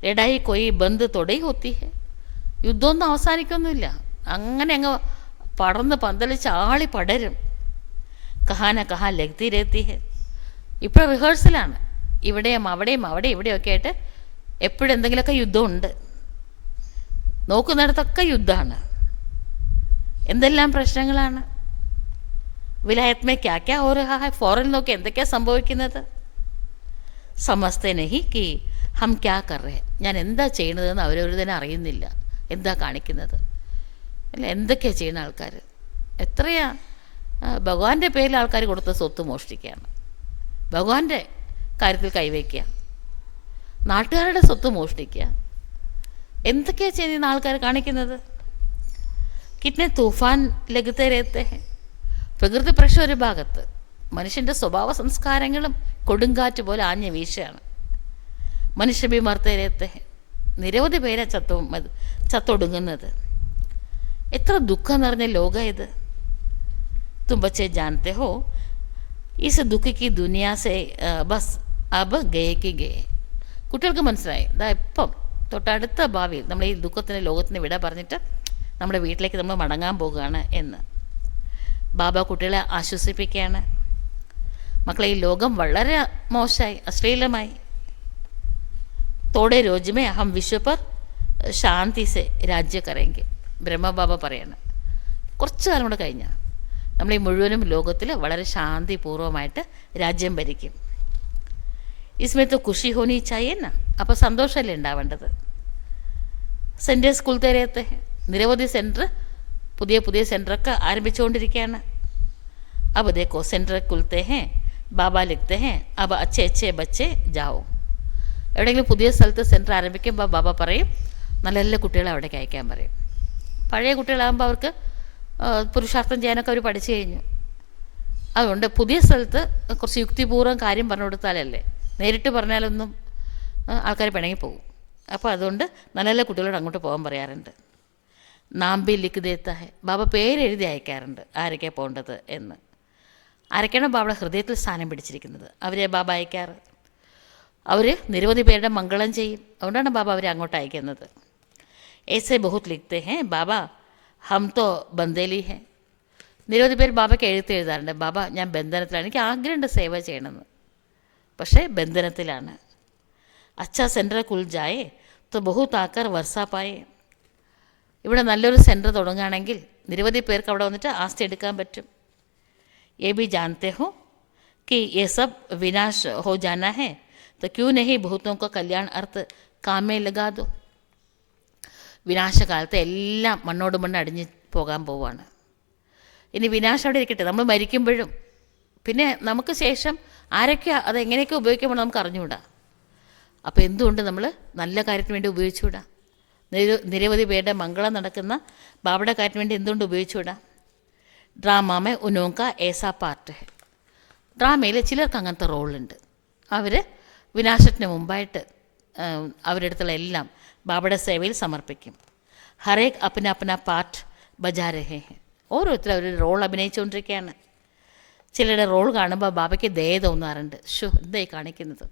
ലഡായി കൊയ് ബന്ദ് തൊടൈ ഹോത്തി ഹെ. യുദ്ധമൊന്നും അവസാനിക്കൊന്നുമില്ല, അങ്ങനെ അങ്ങ് പടർന്ന് പന്തലിച്ച് ആളി പടരും. കഹാന കഹാ ലഗ്തി രേത്തി ഹെ. ഇപ്പോൾ റിഹേഴ്സലാണ്, ഇവിടെയും അവിടെയും ഇവിടെയൊക്കെ ആയിട്ട് എപ്പോഴും എന്തെങ്കിലുമൊക്കെ യുദ്ധമുണ്ട്. നോക്കുന്നിടത്തൊക്കെ യുദ്ധമാണ്, എന്തെല്ലാം പ്രശ്നങ്ങളാണ്. വിലായത് മേ ക്യാ ക്യാ ഹോ രഹാ ഹൈ. ഫോറിൽ നോക്കി എന്തൊക്കെയാണ് സംഭവിക്കുന്നത്. സമസ്തേ നഹി കി ഹം ക്യാ കർ രഹേ. ഞാൻ എന്താ ചെയ്യണതെന്ന് അവരവർ തന്നെ അറിയുന്നില്ല, എന്താ കാണിക്കുന്നത് അല്ല, എന്തൊക്കെയാണ് ചെയ്യുന്ന ആൾക്കാർ. എത്രയാ ഭഗവാന്റെ പേരിൽ ആൾക്കാർ കൊടുത്ത സ്വത്ത് മോഷ്ടിക്കുകയാണ്, ഭഗവാന്റെ കാര്യത്തിൽ കൈവയ്ക്കുക, നാട്ടുകാരുടെ സ്വത്ത് മോഷ്ടിക്കുക, എന്തൊക്കെയാണ് ചെയ്യുന്ന ആൾക്കാർ കാണിക്കുന്നത്. കിറ്റ്നെ തൂഫാൻ ലഗത്തെ രഹത്തെ ഹെ. പ്രകൃതി പ്രശ്നം ഒരു ഭാഗത്ത്, മനുഷ്യൻ്റെ സ്വഭാവ സംസ്കാരങ്ങളും കൊടുങ്കാറ്റ് പോലെ ആഞ്ഞ വീശയാണ്. മനുഷ്യ ബി മർത്തെ രഹത്തെ ഹെ. നിരവധി പേരെ ചത്തൊടുങ്ങുന്നത്. എത്ര ദുഃഖം നിറഞ്ഞ ലോകം ഇത്. തും ബച്ചേ ജാനത്തെ ഹോ ഇസ് ദുഃഖ കി ദുനിയാ സെ ബസ് അബ് ഗയക്ക് ഗയെ. കുട്ടികൾക്ക് മനസ്സിലായി, ഇതാ ഇപ്പം തൊട്ടടുത്ത ഭാവിയിൽ നമ്മൾ ഈ ദുഃഖത്തിന് ലോകത്തിന് വിട പറഞ്ഞിട്ട് നമ്മുടെ വീട്ടിലേക്ക് നമ്മൾ മടങ്ങാൻ പോകുകയാണ് എന്ന് ബാബ കുട്ടികളെ ആശ്വസിപ്പിക്കുകയാണ്. മക്കളെ, ഈ ലോകം വളരെ മോശമായി, അശ്ലീലമായി. തോടെ രോജമേ ഹം വിശ്വ പർ ശാന്തി സെ രാജ്യ കരയെങ്കിൽ ബ്രഹ്മബാബ പറയാണ്. കുറച്ച് കാലം കൂടെ കഴിഞ്ഞാൽ നമ്മൾ ഈ മുഴുവനും ലോകത്തിൽ വളരെ ശാന്തിപൂർവമായിട്ട് രാജ്യം ഭരിക്കും. ഇസ്മേത്ത് ഖുഷി ഹോനി ചായേന്ന. അപ്പോൾ സന്തോഷമല്ലേ ഉണ്ടാവേണ്ടത്. സെൻറ്റേഴ്സ് സ്കൂൾ തരത്തെ നിരവധി സെൻറ്റർ, പുതിയ പുതിയ സെൻറ്ററൊക്കെ ആരംഭിച്ചുകൊണ്ടിരിക്കുകയാണ്. अब देखो सेंटर खुलते हैं, ബാബ ലിഖ്തെ ഹേ അബ് അച്ഛേ അച്ഛേ ബച്ചേ ജാവോ. എവിടെയെങ്കിലും പുതിയ സ്ഥലത്ത് സെൻറ്റർ ആരംഭിക്കുമ്പോൾ ബാബ പറയും നല്ല നല്ല കുട്ടികളെ അവിടേക്ക് അയക്കാൻ പറയും. പഴയ കുട്ടികളാകുമ്പോൾ അവർക്ക് പുരുഷാർത്ഥം ചെയ്യാനൊക്കെ അവർ പഠിച്ചു കഴിഞ്ഞു. അതുകൊണ്ട് പുതിയ സ്ഥലത്ത് കുറച്ച് യുക്തിപൂർവ്വം കാര്യം പറഞ്ഞു കൊടുത്താലല്ലേ, നേരിട്ട് പറഞ്ഞാലൊന്നും ആൾക്കാർ പിണങ്ങിപ്പോകും. അപ്പോൾ അതുകൊണ്ട് നല്ല നല്ല കുട്ടികളോട് അങ്ങോട്ട് പോകാൻ പറയാറുണ്ട്. നാംബി ലിഖ് ദേത്താ ഹെ. ബാബ പേരെഴുതി അയക്കാറുണ്ട് ആരൊക്കെയാണ് പോകേണ്ടത് എന്ന്. ആരൊക്കെയാണ് ബാബയുടെ ഹൃദയത്തിൽ സ്ഥാനം പിടിച്ചിരിക്കുന്നത് അവരെ ബാബ അയക്കാറ്. അവർ നിരവധി പേരുടെ മംഗളം ചെയ്യും, അതുകൊണ്ടാണ് ബാബ അവരെ അങ്ങോട്ട് അയക്കുന്നത്. ഏസെ ബഹുത് ലിഖ്തേ ഹേ ബാബ ഹം തോ ബന്ദേലി ഹേ. നിരവധി പേര് ബാബയ്ക്ക് എഴുതാറുണ്ട്, ബാബ ഞാൻ ബന്ധനത്തിലാണ്, എനിക്ക് ആഗ്രഹമുണ്ട് സേവ ചെയ്യണമെന്ന്, പക്ഷേ ബന്ധനത്തിലാണ്. അച്ഛാ സെൻറ്റർ കുൽജായേ തോ ബഹുത് ആക്കർ വർഷാപ്പായേ. ഇവിടെ നല്ലൊരു സെൻറ്റർ തുടങ്ങുകയാണെങ്കിൽ നിരവധി പേർക്ക് അവിടെ വന്നിട്ട് ആസ്തി എടുക്കാൻ പറ്റും. ये भी जानते हो कि ये सब विनाश हो जाना है, तो क्यों नहीं भूतों का कल्याण अर्थ काम में लगा दो. വിനാശകാലത്ത് എല്ലാം മണ്ണോട് മണ്ണ് അടിഞ്ഞ് പോകാൻ പോവാണ്. ഇനി വിനാശം അവിടെ ഇരിക്കട്ടെ, നമ്മൾ മരിക്കുമ്പോഴും പിന്നെ നമുക്ക് ശേഷം ആരൊക്കെ അതെങ്ങനെയൊക്കെ ഉപയോഗിക്കുമ്പോൾ നമുക്ക് അറിഞ്ഞുകൂടാ. അപ്പോൾ എന്തുകൊണ്ട് നമ്മൾ നല്ല കാര്യത്തിന് വേണ്ടി ഉപയോഗിച്ചുകൂടാ? നിരവധി പേരുടെ മംഗളം നടക്കുന്ന ബാബയുടെ കാര്യത്തിന് വേണ്ടി എന്തുകൊണ്ട് ഉപയോഗിച്ചുകൂടാ? ഡ്രാമ ഉനോങ്ക ഏസാ പാർട്ട് ഹെ. ഡ്രാമയിൽ ചിലർക്ക് അങ്ങനത്തെ റോളുണ്ട്. അവർ വിനാശത്തിന് മുമ്പായിട്ട് അവരുടെ അടുത്തുള്ള എല്ലാം ബാബയുടെ സേവയിൽ സമർപ്പിക്കും. ഹരേക് അപ്പന അപ്പന പാർട്ട് ബജാ രഹേ ഹെ. ഓരോരുത്തരും അവരുടെ റോൾ അഭിനയിച്ചുകൊണ്ടിരിക്കുകയാണ്. ചിലരുടെ റോൾ കാണുമ്പോൾ ബാബയ്ക്ക് ദയ തോന്നാറുണ്ട്. എന്തായി കാണിക്കുന്നത്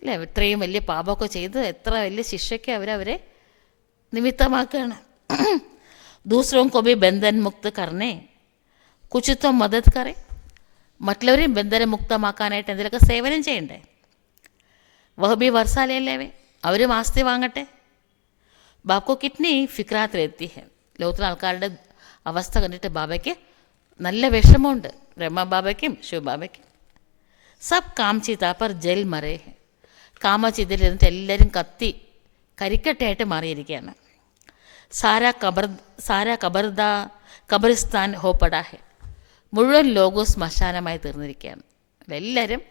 അല്ലേ, ഇത്രയും വലിയ പാപമൊക്കെ ചെയ്ത് എത്ര വലിയ ശിക്ഷയ്ക്ക് അവരെ നിമിത്തമാക്കുകയാണ്. ദൂസരോं को भी बंधन मुक्त करने कुछ तो मदद करे. മറ്റുള്ളവരെയും ബന്ധനമുക്തമാക്കാനായിട്ട് എന്തെങ്കിലുമൊക്കെ സേവനം ചെയ്യണ്ടേ? വഹബി വർഷാലേവേ, അവരും ആസ്തി വാങ്ങട്ടെ. ബാബ്ക്കോ കിറ്റ്നി ഫിക്രാത്ത് രഹത്തി ഹെ. ലോകത്തിലെ ആൾക്കാരുടെ അവസ്ഥ കണ്ടിട്ട് ബാബയ്ക്ക് നല്ല വിഷമമുണ്ട്, ബ്രഹ്മ ബാബയ്ക്കും ശിവബാബയ്ക്കും. സബ് കാംചിത പർ ജൽ മറേ ഹെ. കാമചിതയിലിരുന്നിട്ട് എല്ലാവരും കത്തി കരിക്കട്ടയായിട്ട് മാറിയിരിക്കുകയാണ്. സാരാ ഖബറിസ്ഥാൻ ഹോപ്പടാ ഹെ. മുഴുവൻ ലോകവും ശ്മശാനമായി തീർന്നിരിക്കുകയാണ്. എല്ലാവരും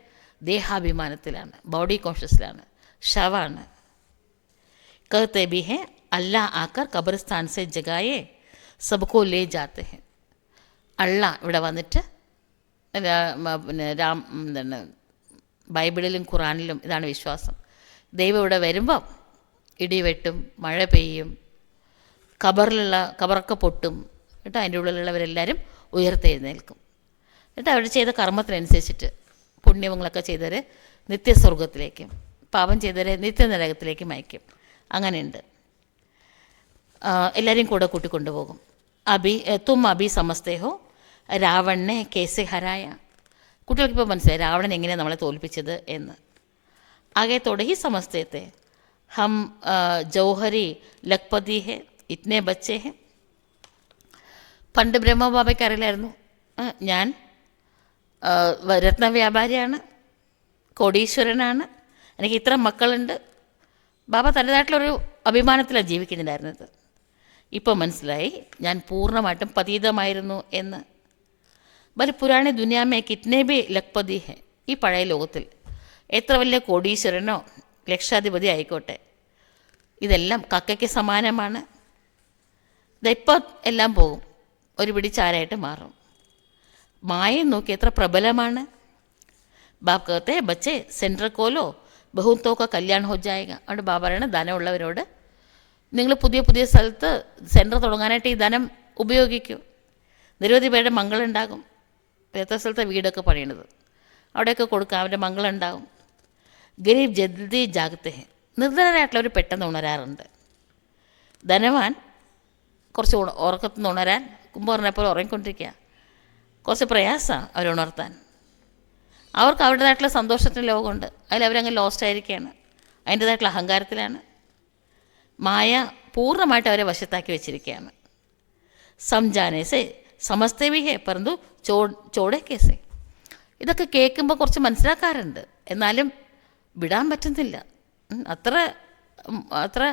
ദേഹാഭിമാനത്തിലാണ്, ബോഡി കോൺഷ്യസിലാണ്, ശവാണ്. कहते भी हैं अल्लाह आकर कब्रिस्तान से जगाए सबको ले जाते हैं. അള്ള ഇവിടെ വന്നിട്ട് പിന്നെ എന്താണ് ബൈബിളിലും ഖുറാനിലും ഇതാണ് വിശ്വാസം. ദൈവം ഇവിടെ വരുമ്പം ഇടി വെട്ടും, മഴ പെയ്യും, കബറൊക്കെ പൊട്ടും, എന്നിട്ട് അതിൻ്റെ ഉള്ളിലുള്ളവരെല്ലാവരും ഉയർത്തെഴുന്നേൽക്കും. എന്നിട്ട് അവർ ചെയ്ത കർമ്മത്തിനനുസരിച്ചിട്ട് പുണ്യങ്ങളൊക്കെ ചെയ്തവരെ നിത്യസ്വർഗത്തിലേക്കും പാപം ചെയ്തവരെ നിത്യനരകത്തിലേക്കും അയക്കും. അങ്ങനെയുണ്ട്. എല്ലാവരെയും കൂടെ കൂട്ടിക്കൊണ്ടുപോകും. തും അഭി സമസ്തേ ഹോ രാവണനെ കേസെ ഹരായ. കുട്ടികൾക്കിപ്പോൾ മനസ്സിലായി രാവണൻ എങ്ങനെയാണ് നമ്മളെ തോൽപ്പിച്ചത് എന്ന്. ആകെ തൊടഹി സമസ്തേത്തെ ഹം ജൗഹരി ലഖ്പതി ഹെ ഇത്നെ ബച്ചേ ഹെ. പണ്ട് ബ്രഹ്മബാബയ്ക്ക് അറിയില്ലായിരുന്നു ഞാൻ രത്നവ്യാപാരിയാണ്, കോടീശ്വരനാണ്, എനിക്ക് ഇത്ര മക്കളുണ്ട്. ബാബ തൻ്റേതായിട്ടുള്ളൊരു അഭിമാനത്തിലാണ് ജീവിക്കുന്നുണ്ടായിരുന്നത്. ഇപ്പോൾ മനസ്സിലായി ഞാൻ പൂർണ്ണമായിട്ടും പതീതമായിരുന്നു എന്ന്. ബൽ പുരാണി ദുനിയാമേ കിറ്റ്നെ ബി ലഖ്പതി ഹെ. ഈ പഴയ ലോകത്തിൽ എത്ര വലിയ കോടീശ്വരനോ ലക്ഷാധിപതി ആയിക്കോട്ടെ, ഇതെല്ലാം കക്കയ്ക്ക് സമാനമാണ്. ഇതിപ്പോൾ എല്ലാം പോകും, ഒരു പിടി ചാരായിട്ട് മാറും. മായം നോക്കി എത്ര പ്രബലമാണ്. ബാബ് കഹത്തെ ബച്ചേ സെൻട്രൽ കോലോ ബഹുത്തോക്ക കല്യാണം ഹോ ജായേഗ. അവിടെ ബാബ പറയണ ധനമുള്ളവരോട് നിങ്ങൾ പുതിയ പുതിയ സ്ഥലത്ത് സെൻറ്റർ തുടങ്ങാനായിട്ട് ഈ ധനം ഉപയോഗിക്കൂ. നിരവധി പേരുടെ മംഗളുണ്ടാകും. എത്ര സ്ഥലത്തെ വീടൊക്കെ പണിയണത് അവിടെയൊക്കെ കൊടുക്കാം, അവരുടെ മംഗളുണ്ടാകും. ഗരീബ് ജൽദി ജാഗത്തെ. നിർധനരായിട്ടുള്ളവർ പെട്ടെന്ന് ഉണരാറുണ്ട്. ധനവാൻ കുറച്ച് ഉറക്കത്തിൽ നിന്ന് ഉണരാൻ കുമ്പ് പറഞ്ഞപ്പോൾ ഉറങ്ങിക്കൊണ്ടിരിക്കുക, കുറച്ച് പ്രയാസമാണ് അവരുണർത്താൻ. അവർക്ക് അവരുടേതായിട്ടുള്ള സന്തോഷത്തിൻ്റെ ലോകമുണ്ട്, അതിലവരങ്ങ് ലോസ്റ്റ് ആയിരിക്കുകയാണ്, അതിൻ്റേതായിട്ടുള്ള അഹങ്കാരത്തിലാണ്. മായ പൂർണ്ണമായിട്ട് അവരെ വശത്താക്കി വെച്ചിരിക്കുകയാണ്. സംജാനേസെ സമസ്തേ വി ഹേ പരന്തു ചോടേ കേസേ. ഇതൊക്കെ കേൾക്കുമ്പോൾ കുറച്ച് മനസ്സിലാക്കാറുണ്ട്, എന്നാലും വിടാൻ പറ്റുന്നില്ല. അത്ര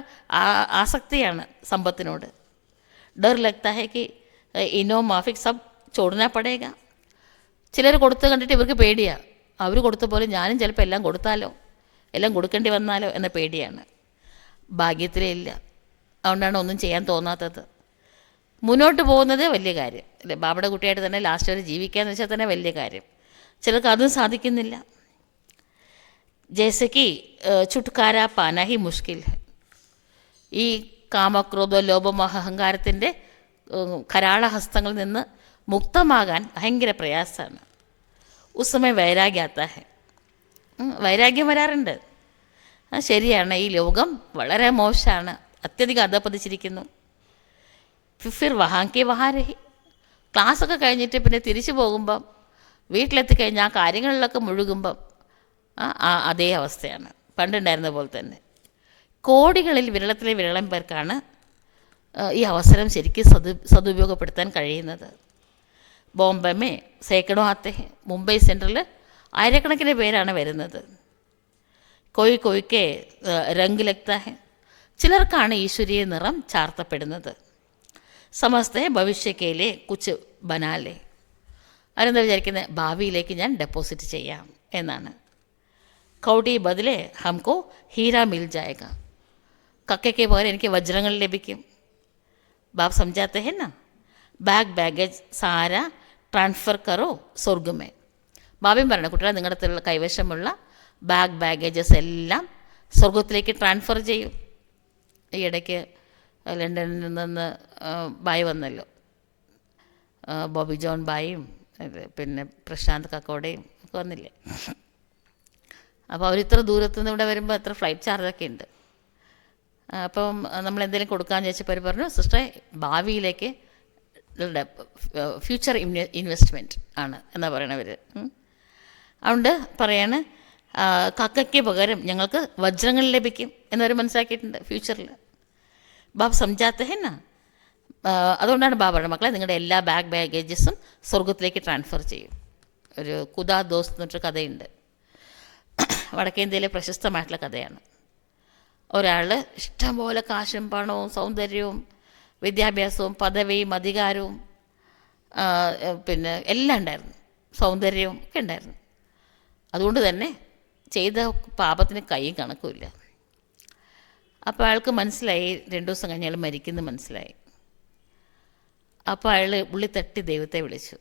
ആസക്തിയാണ് സമ്പത്തിനോട്. ഡർ ലഗ്താ ഹേ കി ഇനോ മാഫിക് സബ് ചോടനാ പടേക. ചിലർ കൊടുത്ത് കണ്ടിട്ട് ഇവർക്ക് പേടിയാണ്, അവർ കൊടുത്ത പോലെ ഞാനും ചിലപ്പോൾ എല്ലാം കൊടുത്താലോ, എല്ലാം കൊടുക്കേണ്ടി വന്നാലോ എന്ന പേടിയാണ്. ഭാഗ്യത്തിലേ ഇല്ല, അതുകൊണ്ടാണ് ഒന്നും ചെയ്യാൻ തോന്നാത്തത്. മുന്നോട്ട് പോകുന്നതേ വലിയ കാര്യം അല്ലേ. ബാബയുടെ കുട്ടിയായിട്ട് തന്നെ ലാസ്റ്റ് വരെ ജീവിക്കുക എന്ന് വെച്ചാൽ തന്നെ വലിയ കാര്യം. ചിലർക്ക് അതും സാധിക്കുന്നില്ല. ജैसे ചുട്കാര പാന ഹി മുഷ്കിൽ. ഈ കാമക്രോധ ലോപമോഹ അഹങ്കാരത്തിൻ്റെ കരാളഹസ്തങ്ങളിൽ നിന്ന് മുക്തമാകാൻ ഭയങ്കര പ്രയാസമാണ്. ഉസ്സമയം വൈരാഗ്യാത്ത ഹെ. വൈരാഗ്യം വരാറുണ്ട്. ശരിയാണ്, ഈ ലോകം വളരെ മോശമാണ്, അത്യധികം അധപ്പതിച്ചിരിക്കുന്നു. ഫിർ വഹാങ്കി വഹാരഹി. ക്ലാസ്സൊക്കെ കഴിഞ്ഞിട്ട് പിന്നെ തിരിച്ചു പോകുമ്പം വീട്ടിലെത്തിക്കഴിഞ്ഞാൽ ആ കാര്യങ്ങളിലൊക്കെ മുഴുകുമ്പം അതേ അവസ്ഥയാണ്, പണ്ടുണ്ടായിരുന്ന പോലെ തന്നെ. കോടികളിൽ വിരളത്തിലെ വിരളം പേർക്കാണ് ഈ അവസരം ശരിക്കും സദുപയോഗപ്പെടുത്താൻ കഴിയുന്നത്. ബോംബെ സേക്കടോ ആത്തെ. മുംബൈ സെൻട്രൽ ആയിരക്കണക്കിന് പേരാണ് വരുന്നത്. കൊയ്ക്കെ രംഗ് ലഗ്താ ഹെ. ചിലർക്കാണ് ഈശ്വരീയ നിറം ചാർത്തപ്പെടുന്നത്. സമസ്തേ ഭവിഷ്യക്കയിലെ കുച്ച് ബനാലേ. അതെന്താ വിചാരിക്കുന്നത്, ഭാവിയിലേക്ക് ഞാൻ ഡെപ്പോസിറ്റ് ചെയ്യാം എന്നാണ്. കൗടി ബദലേ ഹംകോ ഹീര മിൽ ജായേഗ. കക്കയ്ക്ക് പകരം എനിക്ക് വജ്രങ്ങൾ ലഭിക്കും. ബാബ് സംജാത്തെ ഹെ നാ. ബാഗേജ് സാര ട്രാൻസ്ഫർ കറോ സ്വർഗമേ. ബാബയും പറയണ കുട്ടികളെ നിങ്ങളുടെ കൈവശമുള്ള ബാഗേജസ് എല്ലാം സ്വർഗത്തിലേക്ക് ട്രാൻസ്ഫർ ചെയ്യും. ഈ ഇടയ്ക്ക് ലണ്ടനിൽ നിന്ന് ബായ് വന്നല്ലോ, ബോബി ജോൺ ബായും പിന്നെ പ്രശാന്ത് കക്കോടയും ഒക്കെ വന്നില്ലേ. അപ്പോൾ അവരിത്ര ദൂരത്തു നിന്ന് ഇവിടെ വരുമ്പോൾ എത്ര ഫ്ലൈറ്റ് ചാർജൊക്കെ ഉണ്ട്. അപ്പം നമ്മൾ എന്തെങ്കിലും കൊടുക്കാമെന്ന് ചോദിച്ചപ്പോൾ അവർ പറഞ്ഞു, സിസ്റ്ററെ ഭാവിയിലേക്ക് ഫ്യൂച്ചർ ഇൻവെസ്റ്റ്മെൻറ്റ് ആണ് എന്നാണ് പറയണവർ. അതുകൊണ്ട് പറയാണ് കക്കയ്ക്ക് പകരം ഞങ്ങൾക്ക് വജ്രങ്ങൾ ലഭിക്കും എന്നവർ മനസ്സിലാക്കിയിട്ടുണ്ട് ഫ്യൂച്ചറിൽ. ബാബ് സംജാത്ത ഹെ നാ. അതുകൊണ്ടാണ് ബാബ പറയുന്നത്, മക്കളെ നിങ്ങളുടെ എല്ലാ ബാഗേജസും സ്വർഗത്തിലേക്ക് ട്രാൻസ്ഫർ ചെയ്യും. ഒരു കുദാ ദോസ്ത് എന്നിട്ടൊരു കഥയുണ്ട്, വടക്കേന്ത്യയിലെ പ്രശസ്തമായിട്ടുള്ള കഥയാണ്. ഒരാൾ ഇഷ്ടംപോലെ കാശും പണവും സൗന്ദര്യവും വിദ്യാഭ്യാസവും പദവിയും അധികാരവും പിന്നെ എല്ലാം ഉണ്ടായിരുന്നു, സൗന്ദര്യവും ഒക്കെ ഉണ്ടായിരുന്നു. അതുകൊണ്ട് തന്നെ ചെയ്ത പാപത്തിന് കൈയും കണക്കുമില്ല. അപ്പോൾ അയാൾക്ക് മനസ്സിലായി 2 ദിവസം കഴിഞ്ഞ് അയാൾ മരിക്കുന്നു മനസ്സിലായി. അപ്പോൾ അയാൾ ഉള്ളി തട്ടി ദൈവത്തെ വിളിച്ചു.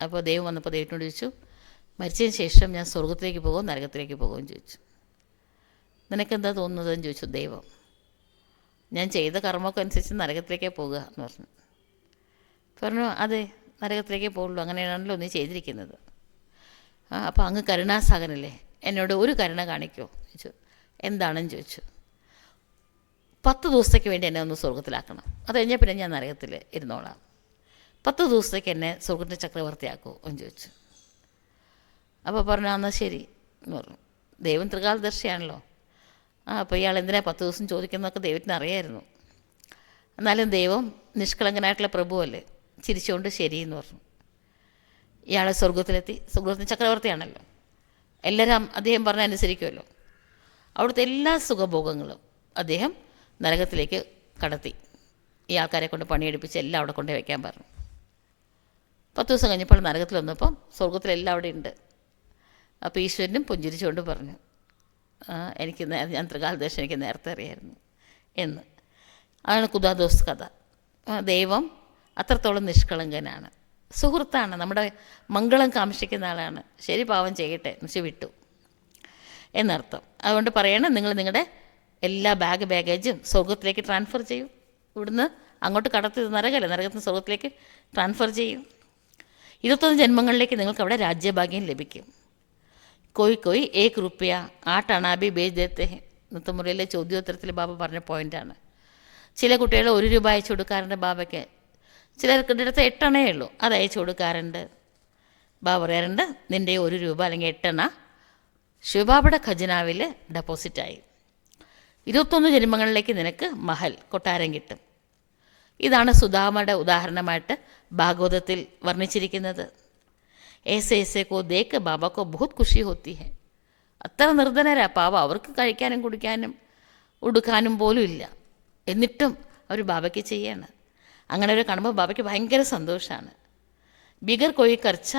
അപ്പോൾ ദൈവം വന്നപ്പോൾ ദൈവത്തിനോട് ചോദിച്ചു, മരിച്ചതിന് ശേഷം ഞാൻ സ്വർഗത്തിലേക്ക് പോകുമോ നരകത്തിലേക്ക് പോകുമെന്ന് ചോദിച്ചു. നിനക്കെന്താ തോന്നുന്നതെന്ന് ചോദിച്ചു ദൈവം. ഞാൻ ചെയ്ത കർമ്മമൊക്കെ അനുസരിച്ച് നരകത്തിലേക്കേ പോകുക എന്ന് പറഞ്ഞു. അതെ, നരകത്തിലേക്കേ പോകുള്ളൂ, അങ്ങനെയാണല്ലോ നീ ചെയ്തിരിക്കുന്നത്. അപ്പോൾ അങ്ങ് കരുണാസാഗരല്ലേ, എന്നോട് ഒരു കരുണ കാണിക്കുമോ ചോദിച്ചു. എന്താണെന്ന് ചോദിച്ചു. 10 ദിവസത്തേക്ക് വേണ്ടി എന്നെ ഒന്ന് സ്വർഗത്തിലാക്കണം, അത് കഴിഞ്ഞാൽ പിന്നെ ഞാൻ നരകത്തിൽ ഇരുന്നോളാം. 10 ദിവസത്തേക്ക് എന്നെ സ്വർഗത്തിൻ്റെ ചക്രവർത്തിയാക്കുമോ എന്ന് ചോദിച്ചു. അപ്പോൾ പറഞ്ഞു, എന്നാൽ ശരി എന്ന് പറഞ്ഞു. ദൈവം ത്രികാലദർശിയാണല്ലോ. അപ്പോൾ ഇയാൾ എന്തിനാ 10 ദിവസം ചോദിക്കുന്നതൊക്കെ ദൈവത്തിന് അറിയായിരുന്നു. എന്നാലും ദൈവം നിഷ്കളങ്കനായിട്ടുള്ള പ്രഭുവല്ലേ, ചിരിച്ചുകൊണ്ട് ശരിയെന്ന് പറഞ്ഞു. ഇയാൾ സ്വർഗത്തിലെത്തി. സ്വർഗത്തിന് ചക്രവർത്തിയാണല്ലോ, എല്ലാവരും അദ്ദേഹം പറഞ്ഞ അനുസരിക്കുമല്ലോ. അവിടുത്തെ എല്ലാ സുഖഭോഗങ്ങളും അദ്ദേഹം നരകത്തിലേക്ക് കടത്തി. ഈ ആൾക്കാരെ കൊണ്ട് പണിയെടുപ്പിച്ച് എല്ലാം അവിടെ കൊണ്ട് വയ്ക്കാൻ പറഞ്ഞു. 10 ദിവസം കഴിഞ്ഞപ്പോൾ നരകത്തിൽ വന്നപ്പം സ്വർഗത്തിലെല്ലാം അവിടെ ഉണ്ട്. അപ്പോൾ ഈശ്വരനും പുഞ്ചിരിച്ചുകൊണ്ട് പറഞ്ഞു, ഞാൻ ത്രികാലദർശനം എനിക്ക് നേരത്തെ അറിയായിരുന്നു എന്ന്. അതാണ് കുദാദോസ് കഥ. ദൈവം അത്രത്തോളം നിഷ്കളങ്കനാണ്, സുഹൃത്താണ്, നമ്മുടെ മംഗളം കാംക്ഷിക്കുന്ന ആളാണ്. ശരി, പാവം ചെയ്യട്ടെ എന്ന് വിട്ടു എന്നർത്ഥം. അതുകൊണ്ട് പറയണം, നിങ്ങൾ നിങ്ങളുടെ എല്ലാ ബാഗേജും സ്വർഗത്തിലേക്ക് ട്രാൻസ്ഫർ ചെയ്യും. ഇവിടുന്ന് അങ്ങോട്ട് കടത്തി, നരകമല്ല, നരകത്തിന് സ്വർഗത്തിലേക്ക് ട്രാൻസ്ഫർ ചെയ്യും. 21 ജന്മങ്ങളിലേക്ക് നിങ്ങൾക്ക് അവിടെ രാജ്യഭാഗ്യം ലഭിക്കും. കോയി 1 റുപ്യ 8 അണ ബി ബേച്ച് ദേത്തെ ഹെ. ഇന്നത്തെ മുറിയിലെ ചോദ്യോത്തരത്തിൽ ബാബ പറഞ്ഞ പോയിൻ്റാണ്. ചില കുട്ടികൾ 1 രൂപ അയച്ചു കൊടുക്കാറുണ്ട് ബാബയ്ക്ക്, ചിലർക്ക് അടുത്ത് 8 അണയേ ഉള്ളൂ, അത് അയച്ചു കൊടുക്കാറുണ്ട്. ബാബ പറയാറുണ്ട്, നിൻ്റെ 1 രൂപ അല്ലെങ്കിൽ 8 അണ ശിവബാബയുടെ ഖജനാവിൽ ഡെപ്പോസിറ്റായി. 21 ജന്മങ്ങളിലേക്ക് നിനക്ക് മഹൽ, കൊട്ടാരം കിട്ടും. ഇതാണ് സുധാമയുടെ ഉദാഹരണമായിട്ട് ഭാഗവതത്തിൽ വർണ്ണിച്ചിരിക്കുന്നത്. ऐसे को देख बाबा को बहुत खुशी होती है. അത്ര നിർധനരാ പാവം, അവർക്ക് കഴിക്കാനും കുടിക്കാനും ഉടുക്കാനും പോലും ഇല്ല, എന്നിട്ടും അവർ ബാബയ്ക്ക് ചെയ്യാണ്. അങ്ങനെ ഒരു കാണുമ്പോൾ ബാബയ്ക്ക് ഭയങ്കര സന്തോഷമാണ്. ബിഗർ കോയി കർച്ച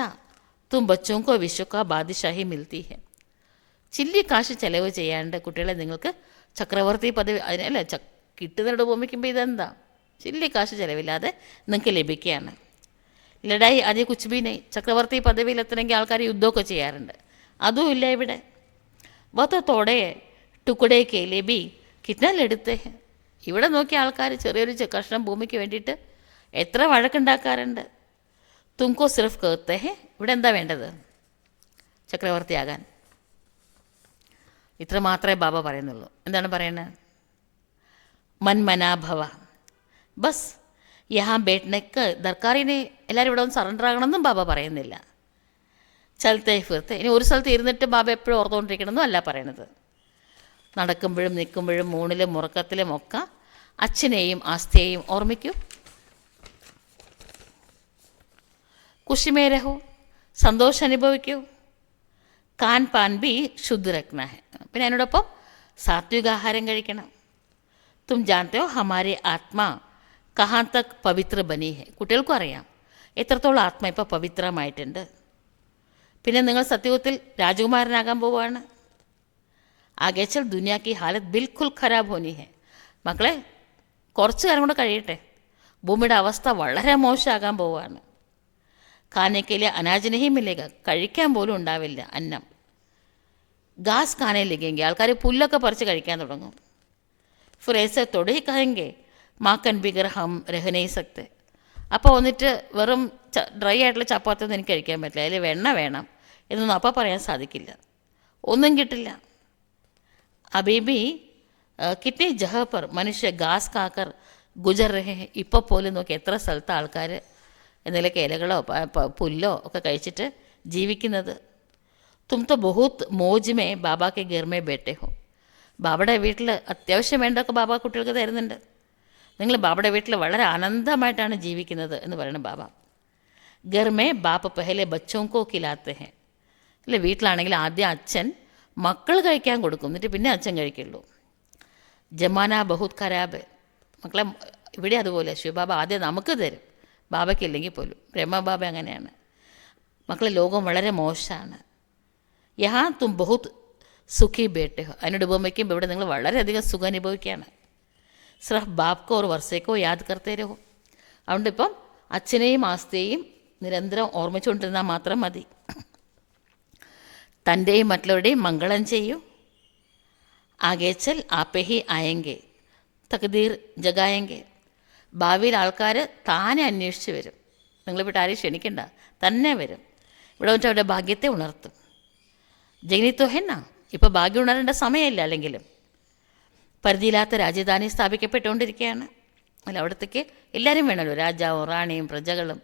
തും ബച്ചോം കോ വിശ്വ കാ ബാദിഷാഹി മിൽത്തി ഹെ. ചില്ലി കാശ് ചിലവ് ചെയ്യാണ്ട് കുട്ടികളെ നിങ്ങൾക്ക് ചക്രവർത്തി പദവി, അതിനല്ല കിട്ടുന്നവരുടെ ഉപമിക്കുമ്പോൾ ഇതെന്താ, ചില്ലി കാശ് ചിലവില്ലാതെ നിങ്ങൾക്ക് ലഭിക്കുകയാണ്. ലഡായി ആദ്യ കുച്ചുബീനെ, ചക്രവർത്തി പദവിയിലെത്തണമെങ്കിൽ ആൾക്കാർ യുദ്ധമൊക്കെ ചെയ്യാറുണ്ട്, അതും ഇല്ല ഇവിടെ. വത്തത്തോടെ ടുക്കുടേക്ക് ലബി കിറ്റ്നലെടുത്ത്. ഇവിടെ നോക്കിയ ആൾക്കാർ ചെറിയൊരു കഷ്ണം ഭൂമിക്ക് വേണ്ടിയിട്ട് എത്ര വഴക്കുണ്ടാക്കാറുണ്ട്. തുംകോ സിർഫ് കേത്തെ ഹെ. ഇവിടെ എന്താ വേണ്ടത്, ചക്രവർത്തിയാകാൻ. ഇത്ര മാത്രമേ ബാബ പറയുന്നുള്ളൂ. എന്താണ് പറയുന്നത്? മന്മനാഭവ ബസ് യഹാ ബേട്ട്നക്ക് ദർക്കാറിനെ എല്ലാവരും ഇവിടെ ഒന്ന് സറണ്ടർ ആകണമെന്നും ബാബ പറയുന്നില്ല. ചലത്തെ ഫിർത്തെ, ഇനി ഒരു സ്ഥലത്ത് ഇരുന്നിട്ട് ബാബ എപ്പോഴും ഓർത്തുകൊണ്ടിരിക്കണമെന്നും അല്ല പറയണത്. നടക്കുമ്പോഴും നിൽക്കുമ്പോഴും ഊണിലും ഉറക്കത്തിലും ഒക്കെ അച്ഛനെയും ആസ്തിയെയും ഓർമ്മിക്കൂ. കുഷിമേരഹോ, സന്തോഷം അനുഭവിക്കൂ. കാൻ പാൻ ബി ശുദ്ധ രഖ്ന ഹെ. പിന്നെ അതിനോടൊപ്പം സാത്വികാഹാരം കഴിക്കണം. തും ജാനത്തെ ഹോ ഹമാരെ ആത്മാ കഹാൻ തക് പവിത്ര ബനി ഹെ. കുട്ടികൾക്കും അറിയാം എത്രത്തോളം ആത്മ ഇപ്പോൾ പവിത്രമായിട്ടുണ്ട്. പിന്നെ നിങ്ങൾ സത്യത്തിൽ രാജകുമാരനാകാൻ പോവുകയാണ്. ആകേച്ചൽ ദുനിയാക്കി ഹാലത്ത് ബിൽക്കുൽ ഖരാബ് ഹോനി ഹെ. മക്കളെ, കുറച്ച് കാലം കൂടെ കഴിയട്ടെ, ഭൂമിയുടെ അവസ്ഥ വളരെ മോശമാകാൻ പോവുകയാണ്. ഖാനയ്ക്കയിലെ അനാജിനെയും മില്ലേക, കഴിക്കാൻ പോലും ഉണ്ടാവില്ല അന്നം. ഗാസ് ഖാനയിലേക്കെങ്കിൽ ആൾക്കാർ പുല്ലൊക്കെ പറിച്ച് കഴിക്കാൻ തുടങ്ങും. ഫുറേസെ തൊടേ കഹെങ്കെ മാക്കൻ ബിഗർ ഹം രഹനേ സക്തെ. അപ്പോൾ വന്നിട്ട് വെറും ഡ്രൈ ആയിട്ടുള്ള ചപ്പാത്തൊന്നും എനിക്ക് കഴിക്കാൻ പറ്റില്ല, അതിൽ വെണ്ണ വേണം എന്നൊന്നും അപ്പം പറയാൻ സാധിക്കില്ല, ഒന്നും കിട്ടില്ല. അബീബി കിറ്റെ ജഹ പർ മനുഷ്യ ഗാസ് കാക്കർ ഗുജർ രഹേ. ഇപ്പോൾ പോലും നോക്കി എത്ര സ്ഥലത്ത് ആൾക്കാർ എന്തെങ്കിലുമൊക്കെ ഇലകളോ പുല്ലോ ഒക്കെ കഴിച്ചിട്ട് ജീവിക്കുന്നത്. തും തോ ബഹുത് മോജ്മേ ബാബാക്കെ ഗർമേ ബേട്ടെ ഹോ. ബാബയുടെ വീട്ടിൽ അത്യാവശ്യം വേണ്ടതൊക്കെ ബാബ കുട്ടികൾക്ക് തരുന്നുണ്ട്. നിങ്ങൾ ബാബയുടെ വീട്ടിൽ വളരെ ആനന്ദമായിട്ടാണ് ജീവിക്കുന്നത് എന്ന് പറയണം ബാബ. ഗർമേ ബാപ്പ പെഹലെ ബച്ചോങ്കോ കിലാത്തെ ഹെ. അല്ലെ, വീട്ടിലാണെങ്കിൽ ആദ്യം അച്ഛൻ മക്കൾ കഴിക്കാൻ കൊടുക്കും, എന്നിട്ട് പിന്നെ അച്ഛൻ കഴിക്കുള്ളൂ. ജമാന ബഹുത് ഖരാബ്. മക്കളെ, ഇവിടെ അതുപോലെ ശിവബാബ ആദ്യം നമുക്ക് തരും, ബാബയ്ക്കില്ലെങ്കിൽ പോലും. ബ്രഹ്മബാബ അങ്ങനെയാണ്. മക്കളെ, ലോകം വളരെ മോശമാണ്. യഹാ തും ബഹുത് സുഖി ബേട്ടെ ഹോ. അതിനോട് ഉപമിക്കുമ്പോൾ ഇവിടെ നിങ്ങൾ വളരെയധികം സുഖം അനുഭവിക്കുകയാണ്. സിർഫ് ബാപ്കോ ഒരു വർഷേക്കോ യാദ് കർത്തേ രഹോ. അതുകൊണ്ട് ഇപ്പം അച്ഛനെയും ആസ്തിയെയും നിരന്തരം ഓർമ്മിച്ചുകൊണ്ടിരുന്നാൽ മാത്രം മതി. തൻ്റെയും മറ്റുള്ളവരുടെയും മംഗളം ചെയ്യൂ. ആകേച്ചൽ ആപ്പേഹി ആയെങ്കിൽ തകദീർ ജഗായെങ്കിൽ. ഭാവിയിൽ ആൾക്കാർ താനെ അന്വേഷിച്ച് വരും. നിങ്ങളിവിടെ ആരെയും ക്ഷണിക്കണ്ട, തന്നെ വരും. ഇവിടെ വന്നിട്ട് അവരുടെ ഭാഗ്യത്തെ ഉണർത്തും. ജനിത്തോ ഹെന്ന, ഇപ്പോൾ ഭാഗ്യം ഉണരേണ്ട സമയമില്ല. അല്ലെങ്കിലും പരിധിയില്ലാത്ത രാജധാനി സ്ഥാപിക്കപ്പെട്ടുകൊണ്ടിരിക്കുകയാണ്. അല്ല, അവിടത്തേക്ക് എല്ലാവരും വേണമല്ലോ, രാജാവും റാണിയും പ്രജകളും,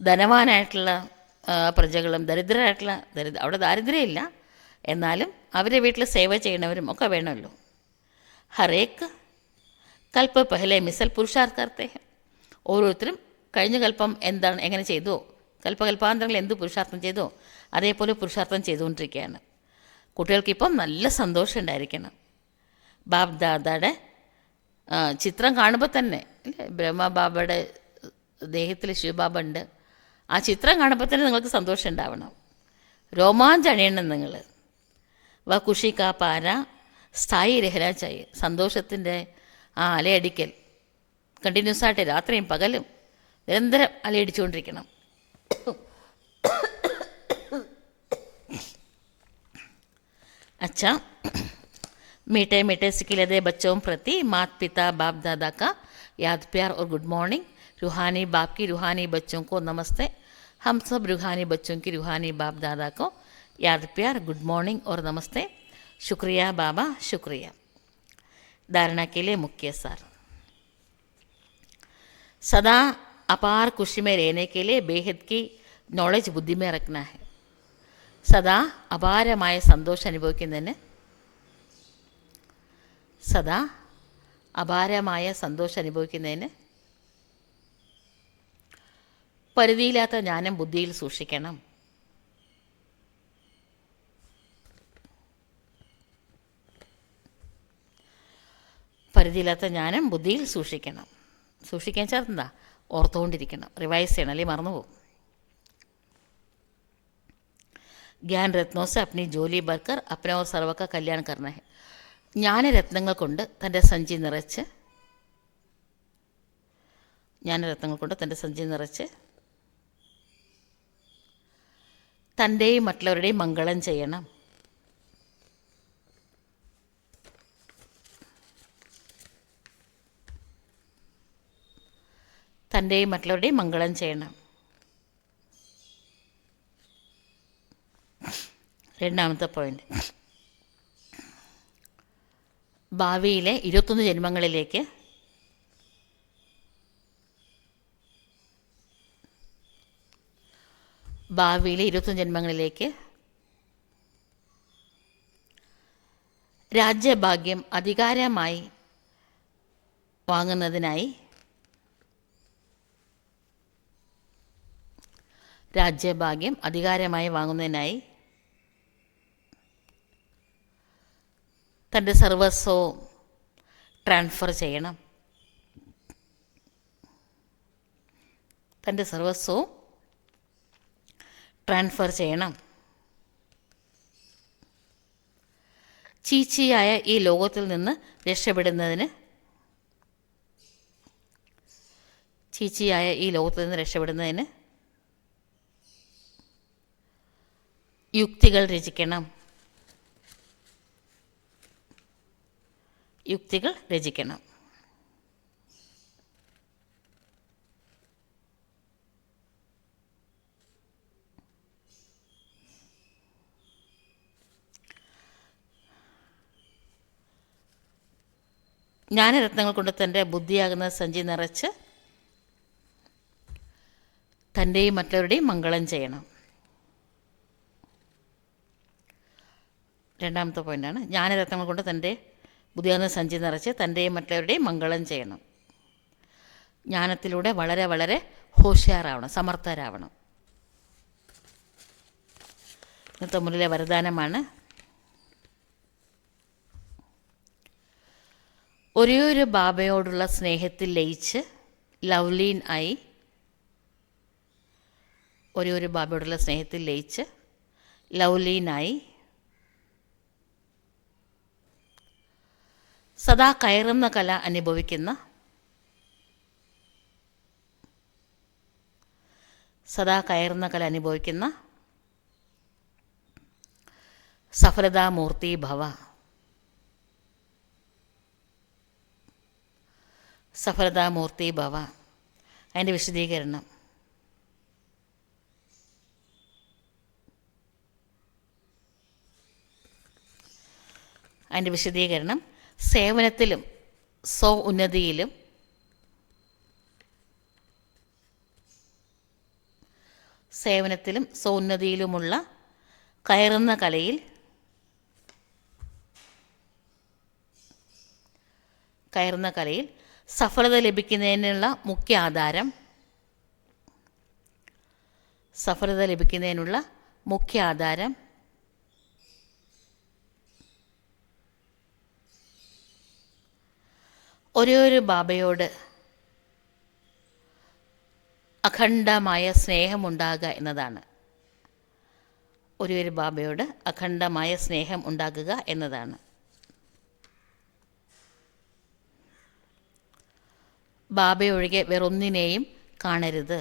ധനവാനായിട്ടുള്ള പ്രജകളും, ദരിദ്രരായിട്ടുള്ള അവിടെ ദാരിദ്ര്യമില്ല, എന്നാലും അവരെ വീട്ടിൽ സേവ ചെയ്യണവരും ഒക്കെ വേണമല്ലോ. ഹരേക്ക് കൽപ്പ പഹലെ മിസൽ പുരുഷാർത്ഥത്തെ. ഓരോരുത്തരും കഴിഞ്ഞ കൽപ്പം എന്താണ്, എങ്ങനെ ചെയ്തോ, കൽപ്പകൽപ്പാന്തരങ്ങൾ എന്ത് പുരുഷാർത്ഥം ചെയ്തോ അതേപോലെ പുരുഷാർത്ഥം ചെയ്തുകൊണ്ടിരിക്കുകയാണ്. കുട്ടികൾക്കിപ്പം നല്ല സന്തോഷം ഉണ്ടായിരിക്കണം. ബാബ് ദാദയുടെ ചിത്രം കാണുമ്പോൾ തന്നെ, അല്ലേ, ബ്രഹ്മബാബയുടെ ദേഹത്തിൽ ശിവബാബ ഉണ്ട്. ആ ചിത്രം കാണുമ്പോൾ തന്നെ നിങ്ങൾക്ക് സന്തോഷം ഉണ്ടാവണം, രോമാഞ്ചണിയണം നിങ്ങൾ. വ ഖുഷി കാ പാര സ്ഥായി രഹന ചായ. സന്തോഷത്തിൻ്റെ ആ അലയടിക്കൽ കണ്ടിന്യൂസ് ആയിട്ട് രാത്രിയും പകലും നിരന്തരം അലയടിച്ചുകൊണ്ടിരിക്കണം. अच्छा, मीठे मीठे सिकिलदे बच्चों प्रति माता पिता बाप दादा का याद प्यार और गुड मॉर्निंग. रूहानी बाप की रूहानी बच्चों को नमस्ते. हम सब रूहानी बच्चों की रूहानी बाप दादा को याद प्यार, गुड मॉर्निंग और नमस्ते. शुक्रिया बाबा, शुक्रिया. धारणा के लिए मुख्य सार. सदा अपार खुशी में रहने के लिए बेहद की नॉलेज बुद्धि में रखना है. സദാ അപാരമായ സന്തോഷം അനുഭവിക്കുന്നതിന്, സദാ അപാരമായ സന്തോഷം അനുഭവിക്കുന്നതിന് പരിധിയില്ലാത്ത ജ്ഞാനം ബുദ്ധിയിൽ സൂക്ഷിക്കണം. പരിധിയില്ലാത്ത ജ്ഞാനം ബുദ്ധിയിൽ സൂക്ഷിക്കണം. സൂക്ഷിക്കാൻ ചേർന്നെന്താ, ഓർത്തുകൊണ്ടിരിക്കണം, റിവൈസ് ചെയ്യണം, അല്ലെങ്കിൽ മറന്നുപോകും. ज्ञान रत्नों से अपनी झोली भरकर अपने और सर्व का कल्याण करना है. ജ്ഞാനരത്നങ്ങൾ കൊണ്ട് തൻ്റെ സഞ്ചി നിറച്ച്, ജ്ഞാനരത്നങ്ങൾ കൊണ്ട് തൻ്റെ സഞ്ചി നിറച്ച് തൻ്റെയും മറ്റുള്ളവരുടെയും മംഗളം ചെയ്യണം. തൻ്റെയും മറ്റുള്ളവരുടെയും മംഗളം ചെയ്യണം. രണ്ടാമത്തെ പോയിന്റ്, ഭാവിയിലെ 21 ജന്മങ്ങളിലേക്ക് രാജ്യഭാഗ്യം അധികാരമായി വാങ്ങുന്നതിനായി തൻ്റെ സർവസ്വവും ട്രാൻസ്ഫർ ചെയ്യണം. ചീച്ചിയായ ഈ ലോകത്തിൽ നിന്ന് രക്ഷപ്പെടുന്നതിന് യുക്തികൾ രചിക്കണം. ജ്ഞാനരത്നങ്ങൾ കൊണ്ട് തൻ്റെ ബുദ്ധിയാകുന്ന സഞ്ചി നിറച്ച് തൻ്റെയും മറ്റുള്ളവരുടെയും മംഗളം ചെയ്യണം. രണ്ടാമത്തെ പോയിൻ്റാണ്, ജ്ഞാനരത്നങ്ങൾ കൊണ്ട് തൻ്റെ ബുദ്ധിയാകുന്ന സഞ്ചി നിറച്ച് തൻ്റെയും മറ്റുള്ളവരുടെയും മംഗളം ചെയ്യണം. ജ്ഞാനത്തിലൂടെ വളരെ വളരെ ഹോഷിയാറാവണം, സമർത്ഥരാവണം. ഇന്നത്തെ മുന്നിലെ വരദാനമാണ്. ഒരേ ഒരു ബാബയോടുള്ള സ്നേഹത്തിൽ ലയിച്ച് ലവ്ലീൻ ആയി സദാ കയറുന്ന കല അനുഭവിക്കുന്ന സദാ കയറുന്ന കല അനുഭവിക്കുന്ന സഫലതാമൂർത്തി ഭവ. സഫലതാമൂർത്തി ഭവ. അതിൻ്റെ വിശദീകരണം: സേവനത്തിലും ഉന്നതിയിലും ഉന്നതിയിലുമുള്ള കയറുന്ന കലയിൽ സഫലത ലഭിക്കുന്നതിനുള്ള മുഖ്യ ആധാരം ഒരു ബാബയോട് അഖണ്ഡമായ സ്നേഹമുണ്ടാകുക എന്നതാണ്. ഒരു ബാബയോട് അഖണ്ഡമായ സ്നേഹം ഉണ്ടാകുക എന്നതാണ്. ബാബയൊഴികെ വേറൊന്നിനെയും കാണരുത്.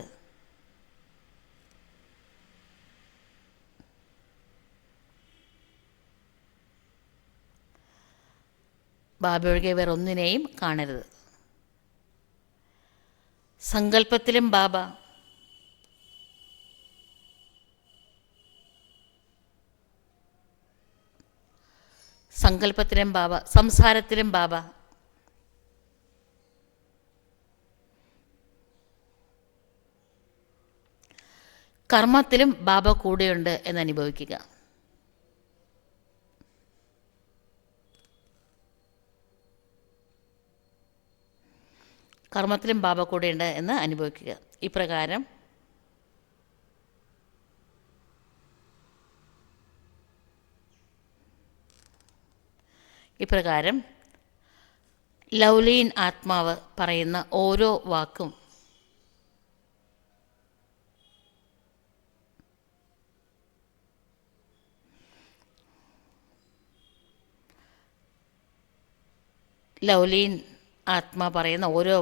ബാബയൊഴികെ വേറൊന്നിനെയും കാണരുത്. സങ്കല്പത്തിലും ബാബ, സംസാരത്തിലും ബാബ, കർമ്മത്തിലും ബാബ കൂടെയുണ്ട് എന്നനുഭവിക്കുക. കർമ്മത്തിലും ബാബ കൂടെയുണ്ട് എന്ന് അനുഭവിക്കുക. ഇപ്രകാരം ലൗലീൻ ആത്മാവ് പറയുന്ന ഓരോ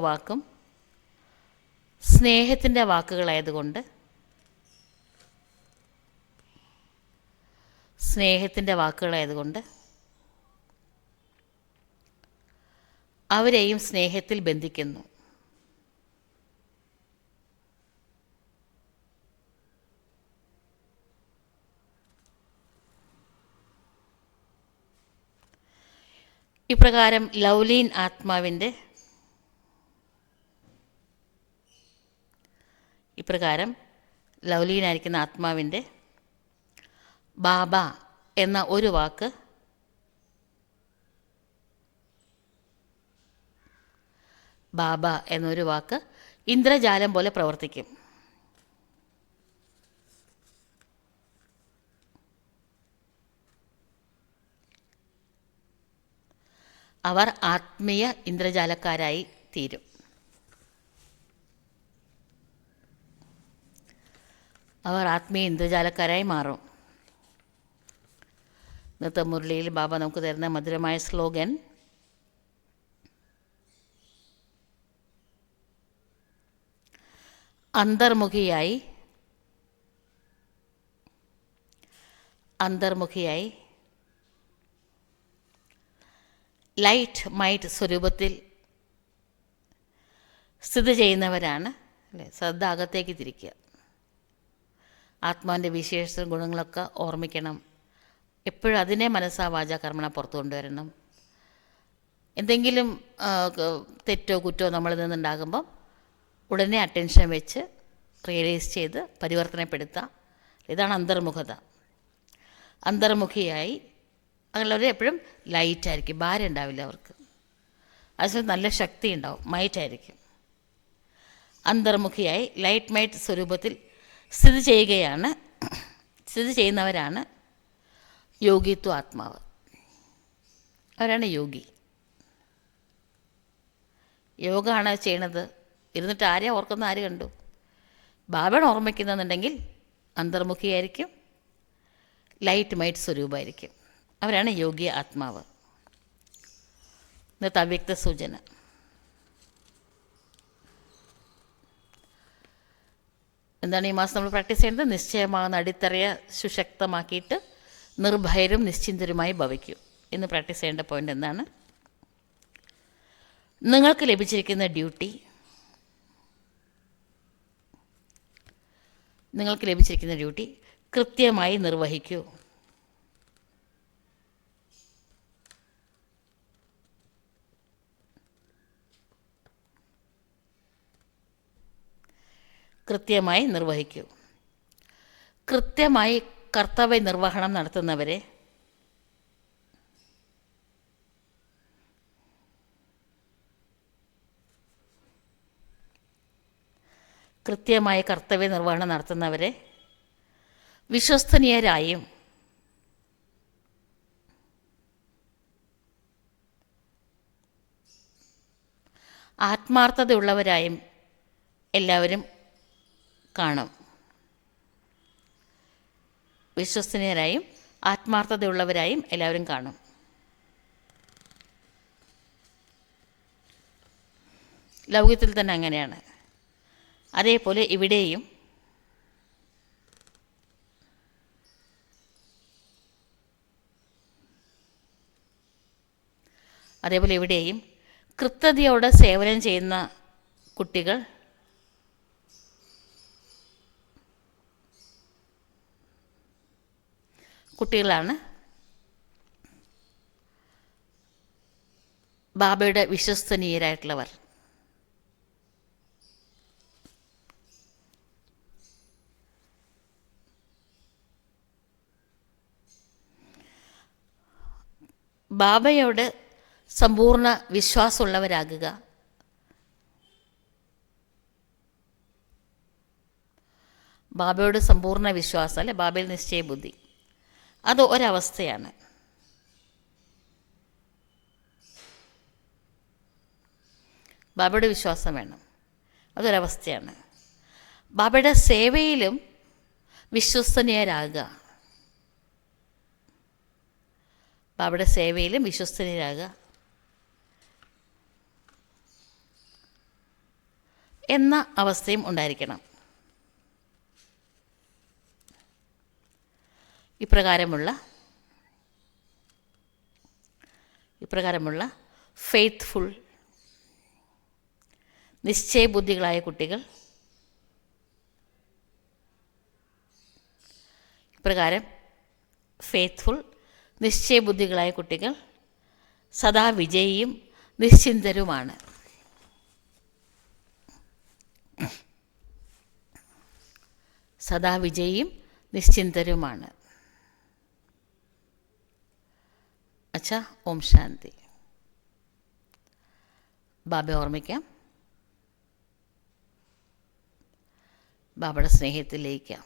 വാക്കും സ്നേഹത്തിൻ്റെ വാക്കുകളായതുകൊണ്ട് അവരെയും സ്നേഹത്തിൽ ബന്ധിക്കുന്നു. ഇപ്രകാരം ലൗലീനായിരിക്കുന്ന ആത്മാവിൻ്റെ ബാബ എന്ന ഒരു വാക്ക് ഇന്ദ്രജാലം പോലെ പ്രവർത്തിക്കും. അവർ ആത്മീയ ഇന്ദ്രജാലക്കാരായി തീരും. മാറും. ഇന്നത്തെ മുരളിയിൽ ബാബ നമുക്ക് തരുന്ന മധുരമായ സ്ലോഗൻ: അന്തർമുഖിയായി ലൈറ്റ് മൈറ്റ് സ്വരൂപത്തിൽ സ്ഥിതി ചെയ്യുന്നവരാണ്. ശ്രദ്ധ അകത്തേക്ക് തിരിക്കുക. ആത്മാവിൻ്റെ വിശേഷ ഗുണങ്ങളൊക്കെ ഓർമ്മിക്കണം. എപ്പോഴും അതിനെ മനസ്സാ വാചാ കർമ്മണ പുറത്തു കൊണ്ടുവരണം. എന്തെങ്കിലും തെറ്റോ കുറ്റോ നമ്മളിൽ നിന്നുണ്ടാകുമ്പം ഉടനെ അറ്റൻഷൻ വെച്ച് റിയലൈസ് ചെയ്ത് പരിവർത്തനപ്പെടുത്താം. ഇതാണ് അന്തർമുഖിയായി അങ്ങനെയുള്ളവർ എപ്പോഴും ലൈറ്റായിരിക്കും, ഭാരം ഉണ്ടാവില്ല അവർക്ക്. അതിന് നല്ല ശക്തി ഉണ്ടാവും, മൈറ്റായിരിക്കും. അന്തർമുഖിയായി ലൈറ്റ് മൈറ്റ് സ്വരൂപത്തിൽ സ്ഥിതി ചെയ്യുന്നവരാണ് യോഗിത്വ ആത്മാവ്. അവരാണ് യോഗി. യോഗമാണ് ചെയ്യണത്. ഇരുന്നിട്ട് ആരെയാണ് ഓർക്കുന്ന? ആര് കണ്ടു? ബാബയാണ് ഓർമ്മിക്കുന്നതെന്നുണ്ടെങ്കിൽ അന്തർമുഖിയായിരിക്കും, ലൈറ്റ് മൈറ്റ് സ്വരൂപമായിരിക്കും. അവരാണ് യോഗി ആത്മാവ്. ഇന്നത്തെ അവ്യക്ത സൂചന: എന്താണ് ഈ മാസം നമ്മൾ പ്രാക്ടീസ് ചെയ്യേണ്ടത്? നിശ്ചയമാകുന്ന അടിത്തറയെ സുശക്തമാക്കിയിട്ട് നിർഭയരും നിശ്ചിന്തരുമായി ഭവിക്കൂ. ഇന്ന് പ്രാക്ടീസ് ചെയ്യേണ്ട പോയിൻ്റ് എന്താണ്? നിങ്ങൾക്ക് ലഭിച്ചിരിക്കുന്ന ഡ്യൂട്ടി കൃത്യമായി നിർവഹിക്കൂ. കൃത്യമായി നിർവഹിക്കൂ. കൃത്യമായി കർത്തവ്യ നിർവഹണം നടത്തുന്നവരെ വിശ്വസ്തനീയരായും ആത്മാർത്ഥതയുള്ളവരായും എല്ലാവരും കാണും. വിശ്വസ്തനീയരായും ആത്മാർത്ഥതയുള്ളവരായും എല്ലാവരും കാണും. ലൗകികത്തിൽ തന്നെ അങ്ങനെയാണ്. അതേപോലെ ഇവിടെയും കൃത്യതയോടെ സേവനം ചെയ്യുന്ന കുട്ടികളാണ് ബാബയുടെ വിശ്വസ്തനീയരായിട്ടുള്ളവർ. ബാബയോട് സമ്പൂർണ്ണ വിശ്വാസമുള്ളവരാകുക. ബാബയോട് സമ്പൂർണ്ണ വിശ്വാസം, അല്ലെ ബാബയിൽ നിശ്ചയബുദ്ധി, അത് ഒരവസ്ഥയാണ്. ബാബയുടെ വിശ്വാസം വേണം, അതൊരവസ്ഥയാണ്. ബാബയുടെ സേവയിലും വിശ്വസ്തനീയരാകുക. ബാബയുടെ സേവയിലും വിശ്വസ്തനീയരാകുക എന്ന അവസ്ഥയും ഉണ്ടായിരിക്കണം. ഇപ്രകാരമുള്ള ഫെയ്ത്ത്ഫുൾ നിശ്ചയബുദ്ധികളായ കുട്ടികൾ സദാ വിജയിയും നിശ്ചിന്തരുമാണ്. അച്ഛാ, ഓം ശാന്തി. ബാബയെ ഓർമ്മിക്കാം, ബാബയുടെ സ്നേഹത്തിൽ ലയിക്കാം.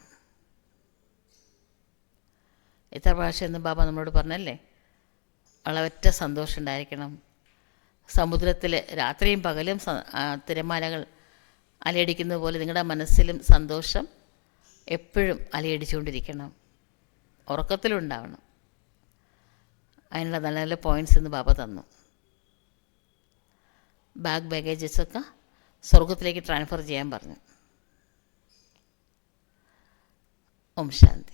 എത്ര പ്രാവശ്യം എന്ന് ബാബ നമ്മളോട് പറഞ്ഞല്ലേ, അളവറ്റ സന്തോഷം ഉണ്ടായിരിക്കണം. സമുദ്രത്തിൽ രാത്രിയും പകലും തിരമാലകൾ അലയടിക്കുന്നത് പോലെ നിങ്ങളുടെ മനസ്സിലും സന്തോഷം എപ്പോഴും അലയടിച്ചുകൊണ്ടിരിക്കണം, ഉറക്കത്തിലുണ്ടാവണം. അതിനുള്ള നല്ല നല്ല പോയിൻറ്റ്സ് ഇന്ന് ബാബ തന്നു. ബാഗേജസൊക്കെ സ്വർഗത്തിലേക്ക് ട്രാൻസ്ഫർ ചെയ്യാൻ പറഞ്ഞു. ഓം ശാന്തി.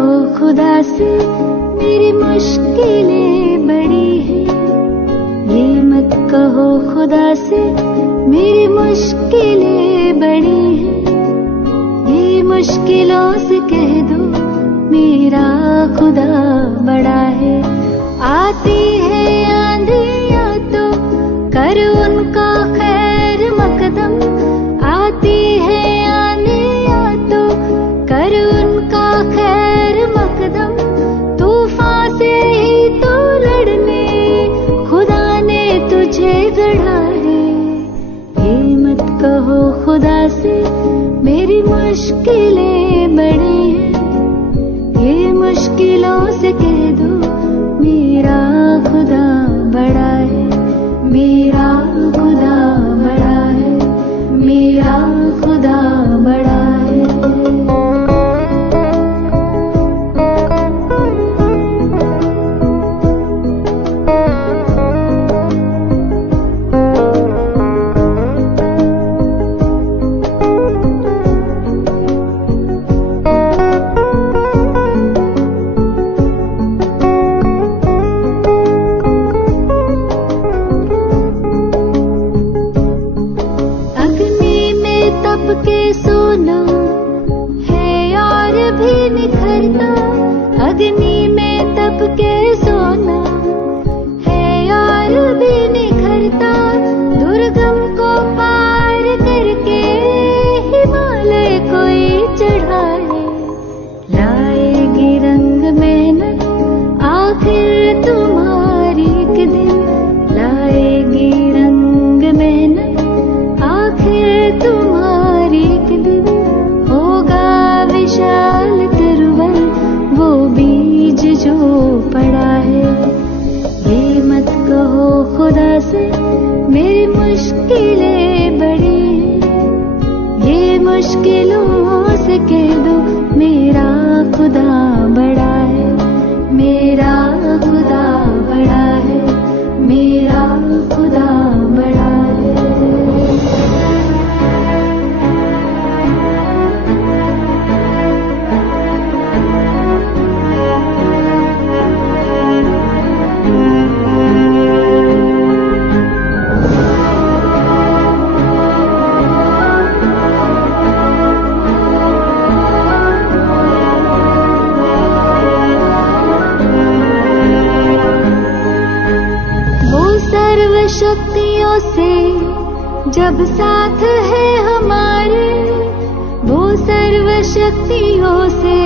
कहो खुदा से मेरी मुश्किलें बड़ी हैं, ये मत कहो खुदा से मेरी मुश्किलें बड़ी हैं, ये मुश्किलों से कह दो मेरा खुदा बड़ा है। आती है आंधियाँ तो कर उनका खैर मकदम, आती है आंधियाँ तो कर उनका खैर मकदम, तूफान से ही तो लड़ने खुदा ने तुझे गढ़ा है। ये मत कहो खुदा से मेरी मुश्किलें बड़ी हैं, ये मुश्किलों से कह दो मेरा खुदा बड़ा है, मेरा खुदा बड़ा है, मेरा खुदा बड़ा है। शक्तियों से जब साथ है हमारे, वो सर्व शक्तियों से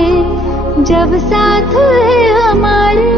जब साथ है हमारे,